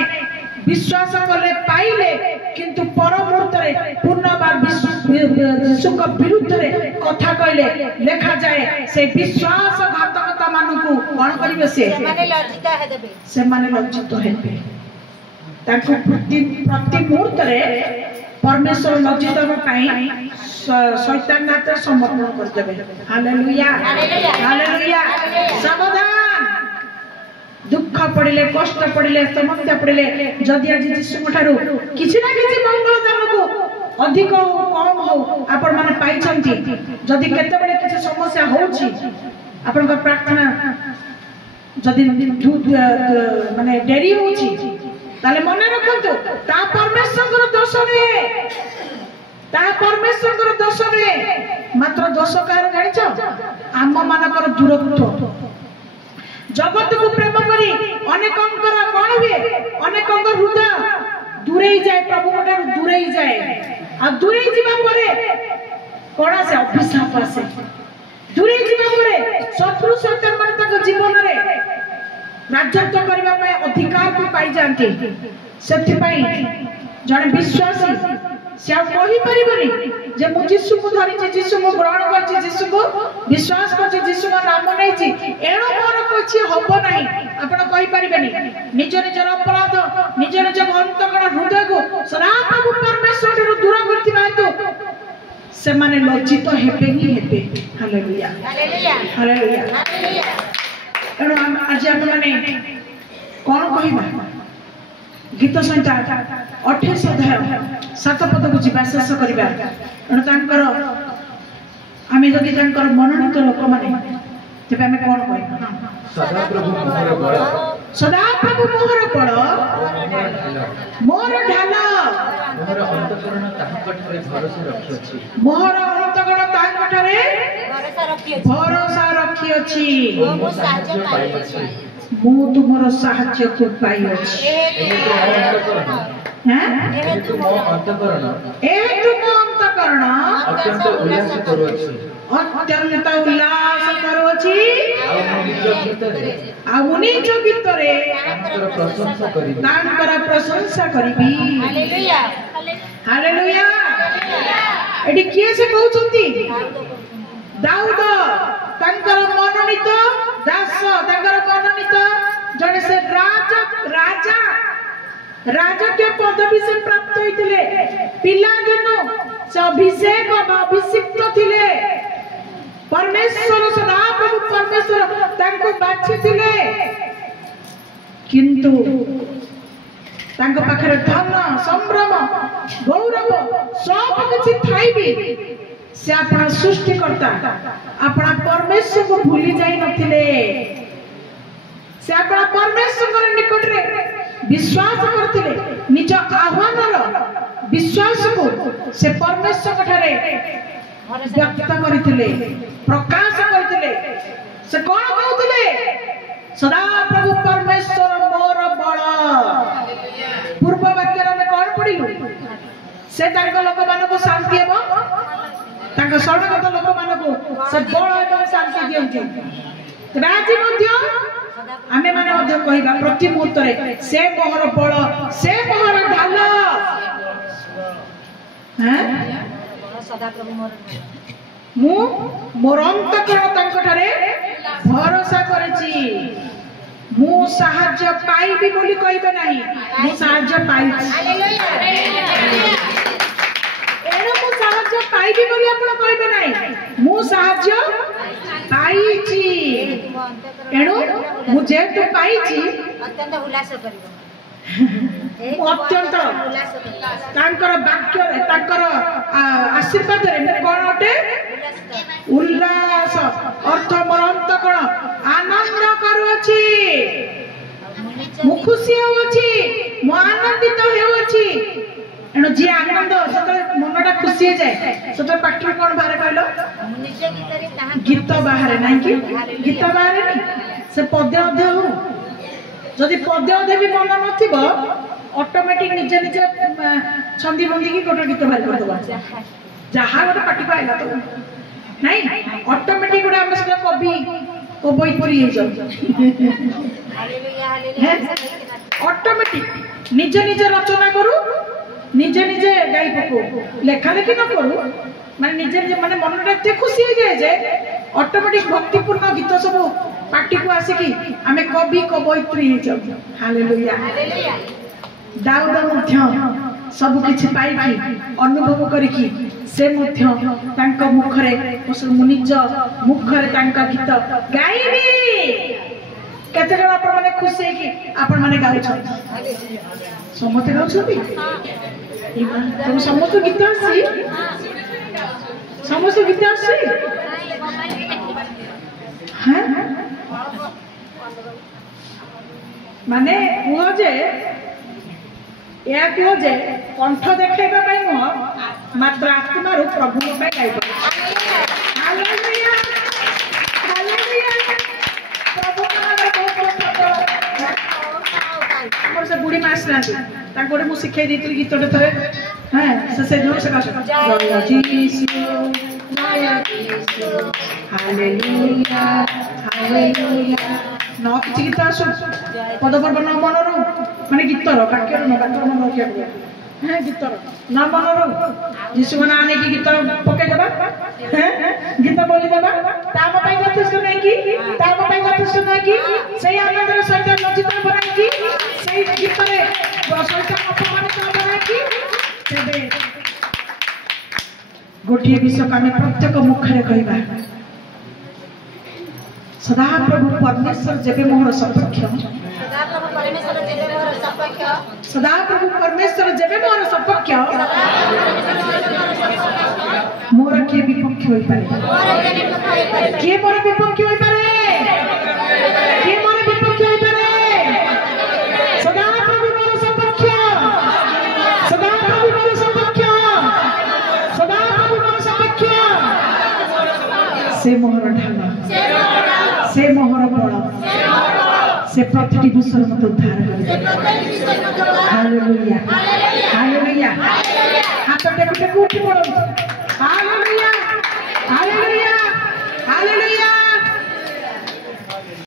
ବିଶ୍ୱାସ କଲେ, ପାଇଲେ, କିନ୍ତୁ ପର ମୁହୂର୍ତ୍ତରେ ପୁନର୍ବାର ଯୀଶୁଙ୍କ ବିରୁଦ୍ଧରେ କଥା କହିଲେ, ଲେଖାଯାଏ ସେ ବିଶ୍ୱାସଘାତକତା ମାନଙ୍କୁ କଣ କରିବେ? ସେମାନେ ଲଜ୍ଜିତ ହେବେ। ତାଙ୍କୁ ପ୍ରତି ମୁହୂର୍ତ୍ତରେ ପରମେଶ୍ୱର ଲଜ୍ଜିତ ହେବା ପାଇଁ ଶୈତାନ ହାତରେ ସମର୍ପଣ କରିଦେବେ। Hallelujah, hallelujah. ସାବଧାନ। ଦୁଃଖ ପଡ଼ିଲେ, କଷ୍ଟ ପଡ଼ିଲେ, ସମସ୍ୟା ପଡ଼ିଲେ, ଯଦି ଆଜି ଯୀଶୁଙ୍କ ଠାରୁ କିଛି ନା କିଛି ମଙ୍ଗଳ ତମକୁ ଅଧିକ ହଉ କମ ହଉ ଆପଣ ମାନେ ପାଇଛନ୍ତି, ଯଦି କେତେବେଳେ କିଛି ସମସ୍ୟା ହଉଛି, ଆପଣଙ୍କ ପ୍ରାର୍ଥନା ଯଦି ମାନେ ଡେରି ହଉଛି, ତାହେଲେ ମନେ ରଖନ୍ତୁ ତା ପରମେଶ୍ୱରଙ୍କର ଦୋଷ ନୁହେଁ, ତା ପରମେଶ୍ୱରଙ୍କର ଦୋଷ ନୁହେଁ। ମାତ୍ର ଦୋଷ କାହାର ଜାଣିଛ? ଆମ ମାନଙ୍କର ଦୂରତ୍ୱ। ଜଗତକୁ ପ୍ରେମ କରି ଅନେକଙ୍କର କଣ ହୁଏ? ଅନେକଙ୍କ ହୃଦୟ ଦୂରେଇ ଯାଏ, ପ୍ରଭୁଙ୍କ ଠାରୁ ଦୂରେଇ ଯାଏ। ଆଉ ଦୂରେଇ ଯିବା ପରେ କଣ ଆସେ? ଅଭିଶାପ ଆସେ। ଦୂରେଇ ଯିବା ପରେ ଶତ୍ରୁ ଶୈତାନ ମାନେ ତାଙ୍କ ଜୀବନରେ ରାଜତ୍ୱ କରିବା ପାଇଁ ଅଧିକାରକୁ ପାଇଯାଆନ୍ତି। ସେଥିପାଇଁ ଜଣେ ବିଶ୍ୱାସୀ ସେ ଆଉ କହିପାରିବନି ଯେ ମୁଁ ଯୀଶୁକୁ ଧରିଛି, ଯୀଶୁକୁ ଗ୍ରହଣ କରିଛି, ଯୀଶୁକୁ ବିଶ୍ୱାସ କରିଛି, ଯୀଶୁଙ୍କ ନାମ ନେଇଛି, ଏଣୁ ମୋର କିଛି ହବ ନାହିଁ। ଆପଣ କହିପାରିବେନି। ନିଜ ନିଜର ଅପରାଧ, ନିଜ ନିଜ ଅନ୍ତଃକରଣ ହୃଦୟକୁ ସଦାପ୍ରଭୁ ପରମେଶ୍ୱର ଠାରୁ ଦୂର କରିଥିବା ହେତୁ ସେମାନେ ଲଜ୍ଜିତ ହେବେ ହିଁ ହେବେ। Hallelujah, hallelujah. ଏଣୁ ଆଜି ଆମେ ମାନେ କଣ କହିବା? ଗୀତ ସଂହିତା 28 ଅଧ୍ୟାୟ 7 ପଦକୁ ଯିବା, ଶେଷ କରିବା। ଏଣୁ ତାଙ୍କର ଆମେ ଯଦି ତାଙ୍କର ମନୋନୀତ ଲୋକମାନେ, ତେବେ ଆମେ କଣ କହିବା? ସଦାପ୍ରଭୁ ମୋହର ବଳ, ସଦାପ୍ରଭୁ ମୋହର ବଳ, ମୋର ଢାଲ, ମୋହର ଅନ୍ତଃକରଣ ତାହାଙ୍କଠାରେ ଭରସା ରଖିଅଛି, ମୋହର ଅନ୍ତଃକରଣ ତାହାଙ୍କଠାରେ ଭରସା ରଖିଅଛି, ମୁଁ ସାହାଯ୍ୟ ପାଇଅଛି, ମୁଁ ତୁମର ସାହାଯ୍ୟକୁ ପାଇଅଛି। ଯେହେତୁ ମୋ ଅନ୍ତଃକରଣ ଅତ୍ୟନ୍ତ ଉଲ୍ଲାସ କରୁଅଛି, ଅତ୍ୟନ୍ତ ଉଲ୍ଲାସ କରୁଅଛି, ଆଉ ମୁଁ ନିଜ ଭିତରେ ତାଙ୍କର ପ୍ରଶଂସା କରିବି, ତାଙ୍କର ପ୍ରଶଂସା କରିବି। ହାଲେଲୁୟା। ଏଠି କିଏ ସେ କହୁଛନ୍ତି? ଦାଉଦ, ତାଙ୍କର ମନୋନୀତ ଦାସ, ତାଙ୍କର ମନୋନୀତ ଜଣେ ସେ ରାଜକୀୟ ପଦବୀ ସେ ପ୍ରାପ୍ତ ହୋଇଥିଲେ। ପିଲାଦିନୁ ସେ ଅଭିଷେକ ବା ଅଭିଷିକ୍ତ ଥିଲେ। ପରମେଶ୍ୱର ସଦାପ୍ରଭୁ ପରମେଶ୍ୱର ତାଙ୍କୁ ବାଛିଥିଲେ, କିନ୍ତୁ ତାଙ୍କ ପାଖରେ ଧନ, ସମ୍ଭ୍ରମ, ଗୌରବ ସବୁ କିଛି ଥାଇବି ସେ ଆପଣ ସୃଷ୍ଟିକର୍ତ୍ତା, ଆପଣ ପରମେଶ୍ୱରକୁ ଭୁଲି ଯାଇ ନଥିଲେ। ସେ ଆପଣ ପରମେଶ୍ୱରଙ୍କ ନିକଟରେ ବିଶ୍ୱାସ କରୁଥିଲେ। ନିଜ ଆହ୍ୱାନର ବିଶ୍ୱାସକୁ ସେ ପରମେଶ୍ୱରଙ୍କ ଠାରେ ବ୍ୟକ୍ତ କରିଥିଲେ, ପ୍ରକାଶ କରିଥିଲେ। ସେ କଣ କହୁଥିଲେ? ସଦାପ୍ରଭୁ ପରମେଶ୍ୱର ମୋର ବଳ। ପୂର୍ବ ବାକ୍ୟରେ ଆମେ କଣ ପଢିଲୁ? ସେ ତାଙ୍କ ଲୋକମାନଙ୍କୁ ଶାନ୍ତି ହେବ, ତାଙ୍କ ଶରଣଗତ ଲୋକମାନଙ୍କୁ ସେ ବଳ ଏବଂ ଶାନ୍ତି ଦିଅନ୍ତି। ଆଜି ମଧ୍ୟ ଆମେ ମାନେ ମଧ୍ୟ କହିବା ପ୍ରତି ମୁହୂର୍ତ୍ତରେ ସେ ମୋହର ବଳ, ସେ ମୋହର ଢାଲ। मु मोर अंतःकरण तांकठारे भरोसा करिछि मु साहाय्य पाइबी बोली कहबे नाही मु साहाय्य पाइछि एनो मु साहाय्य पाइबी बोली आपण कहबे नाही मु साहाय्य पाइछि एनो मु जेतु पाइछि अत्यंत उल्लास करिवो अत्यंत तांकर वाक्य तांकर आशीर्वाद रे मैं कोन अटे उल्लास अर्थ मोर अंतःकरण आनंद करूछि मु खुशी होछि मु आनंदित हेउछि एनो जे आनंद सते मनटा खुशी हे जाय सते पाठी कोन बारे कहलो गीत बाहरे नाही कि गीत बाहरे नहीं से पद्य अध्याय हो जदि पद्य अध्याय भी मन नथिबो ऑटोमेटिक निजे निजे छंदी बंदी की गोटे गीत बाहर कर दबा जहा गोटे पाठी पाइला तो नहीं ऑटोमेटिक गोटे हम सब कवि को बई परी हे जाउ हालेलुया हालेलुया ऑटोमेटिक निजे निजे रचना करू निजे निजे गाई पको लेखा लेखि न करू माने निजे निजे माने मनटा एते खुशी हे जाय जे ऑटोमेटिक भक्तिपूर्ण गीत सब पार्टी को आसे कि आमे कवि कवयित्री हे जाउ हालेलुया हालेलुया दाऊद मध्य सब किछि पाई अनुभव करिकि से मध्य तांका मुखरे निज मुखरे तांका गीत गाइबी केते जण आपण माने खुशी कि आपण माने गाउछन समस्त गाउछबी तुम समस्त गीत आसी समस्त गीत आसी हां माने हुआ जे या कह जे कंठ देखाइबा पई न मात्र आत्मा रु प्रभु पे गाइबा हालेलुया हालेलुया प्रभु नाम बहुत से बुढ़ी मास ना तांकोडे मु सिखाई देतिली गीतटे थरे हां से जोर से गाछ जय यीशु जय यीशु हालेलुया हालेलुया न किछि गीत आसु पद पर्व न मनरो माने गीतर वाक्यर न वाक्यर मन रखिया हां गीतर न मनरो यीशु मना आने की गीत पके देबा हैं गीत बोली देबा ताम पई यथेष्ट नै की ताम पई यथेष्ट नै की सही आनंदर सहित लज्जित बनाई की सही गीत रे सहित अपमानित बनाई की तेबे गोटिए विषय का प्रत्येक मुखरे कहबा सदा प्रभु परमेश्वर जेबे मोहर सपक्ष सदा प्रभु परमेश्वर जेबे मोहर सपक्ष मोर के विपक्ष होई पारे के मोर विपक्ष होई पारे के मोर विपक्ष होई पारे सदा प्रभु मोर सपक्ष सदा प्रभु मोर सपक्ष सदा प्रभु मोर सपक्ष से मोहर ढाला से मोहर बल से प्रतिटी विषय मत उद्धार करे हालेलुया हालेलुया हाथ टेक टेक उठी पड़ो हालेलुया